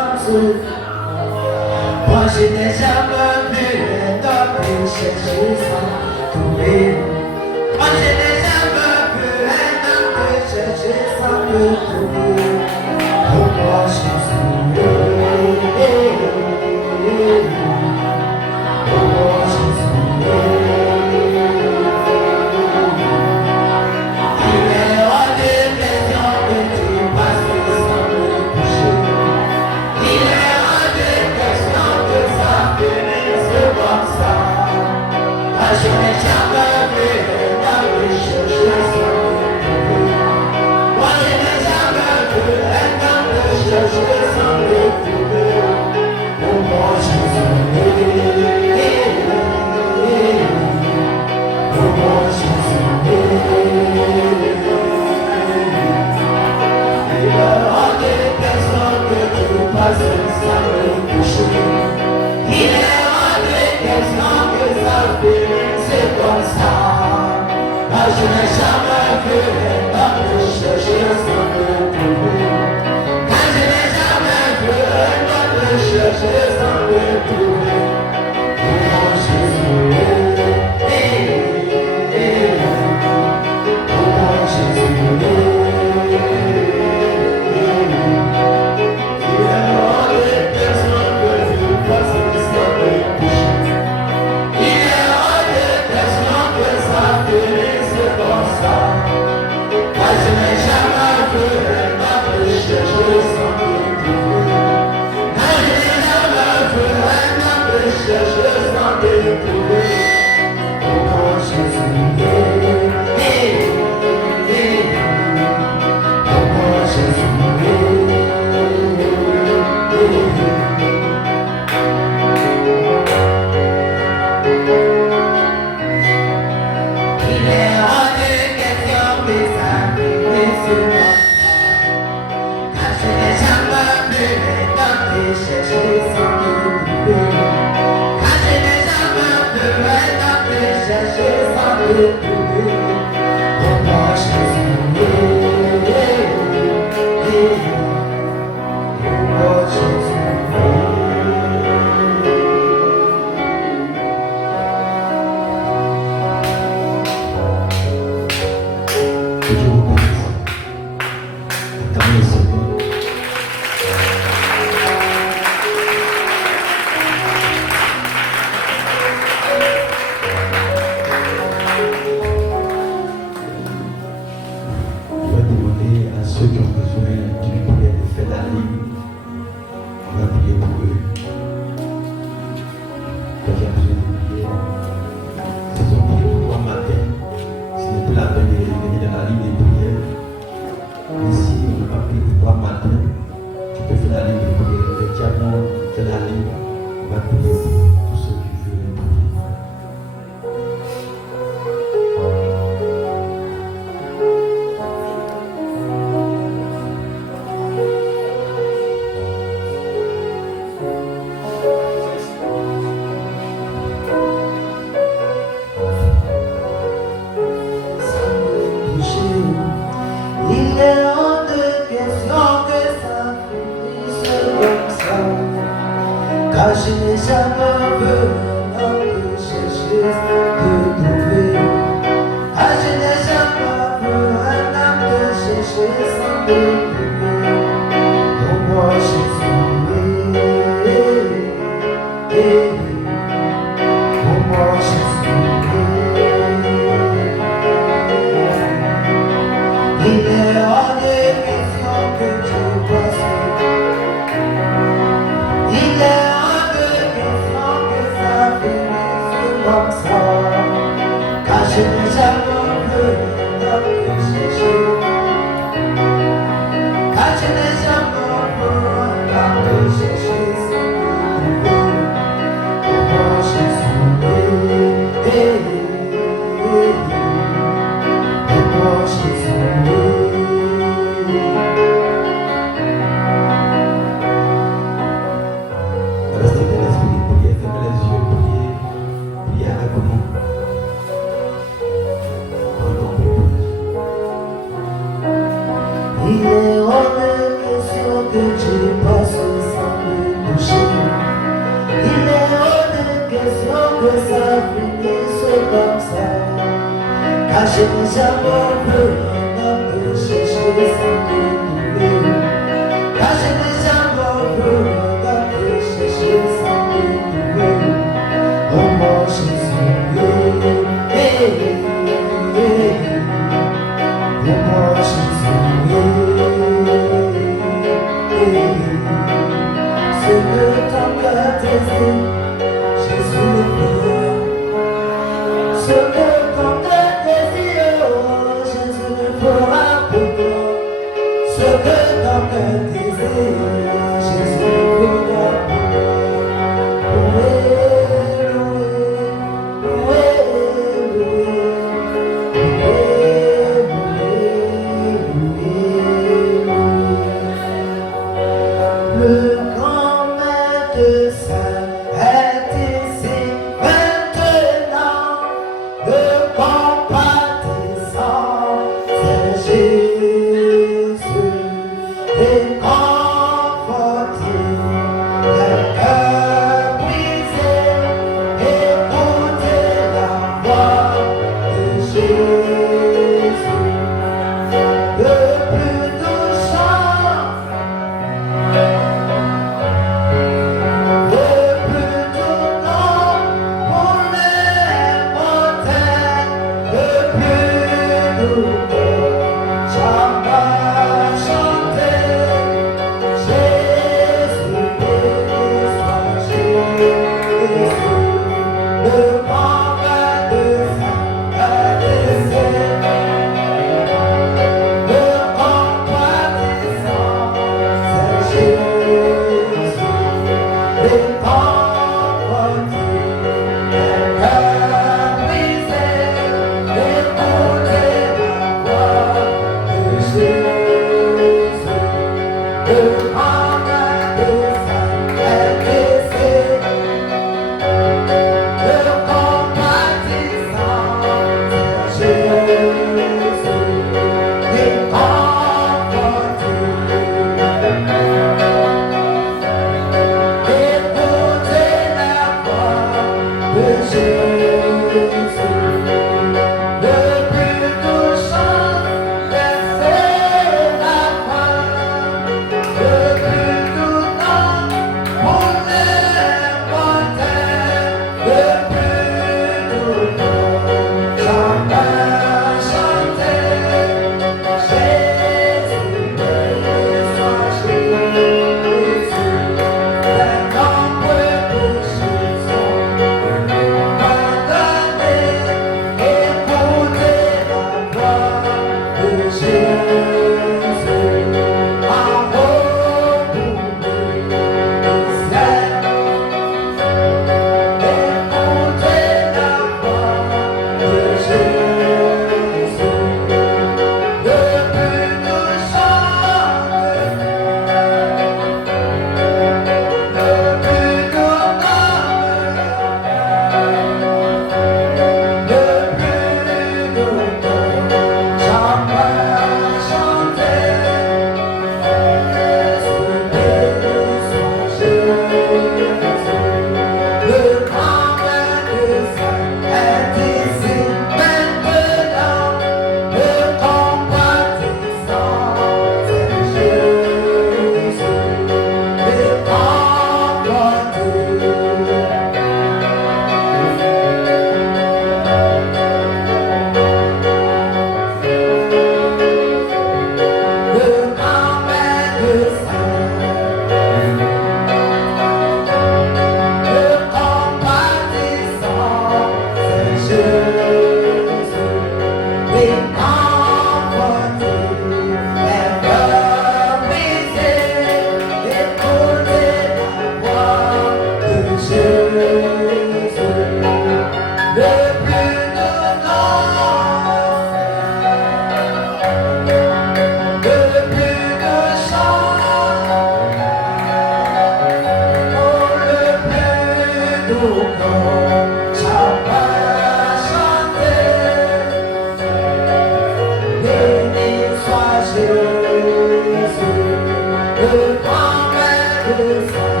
Le grand maître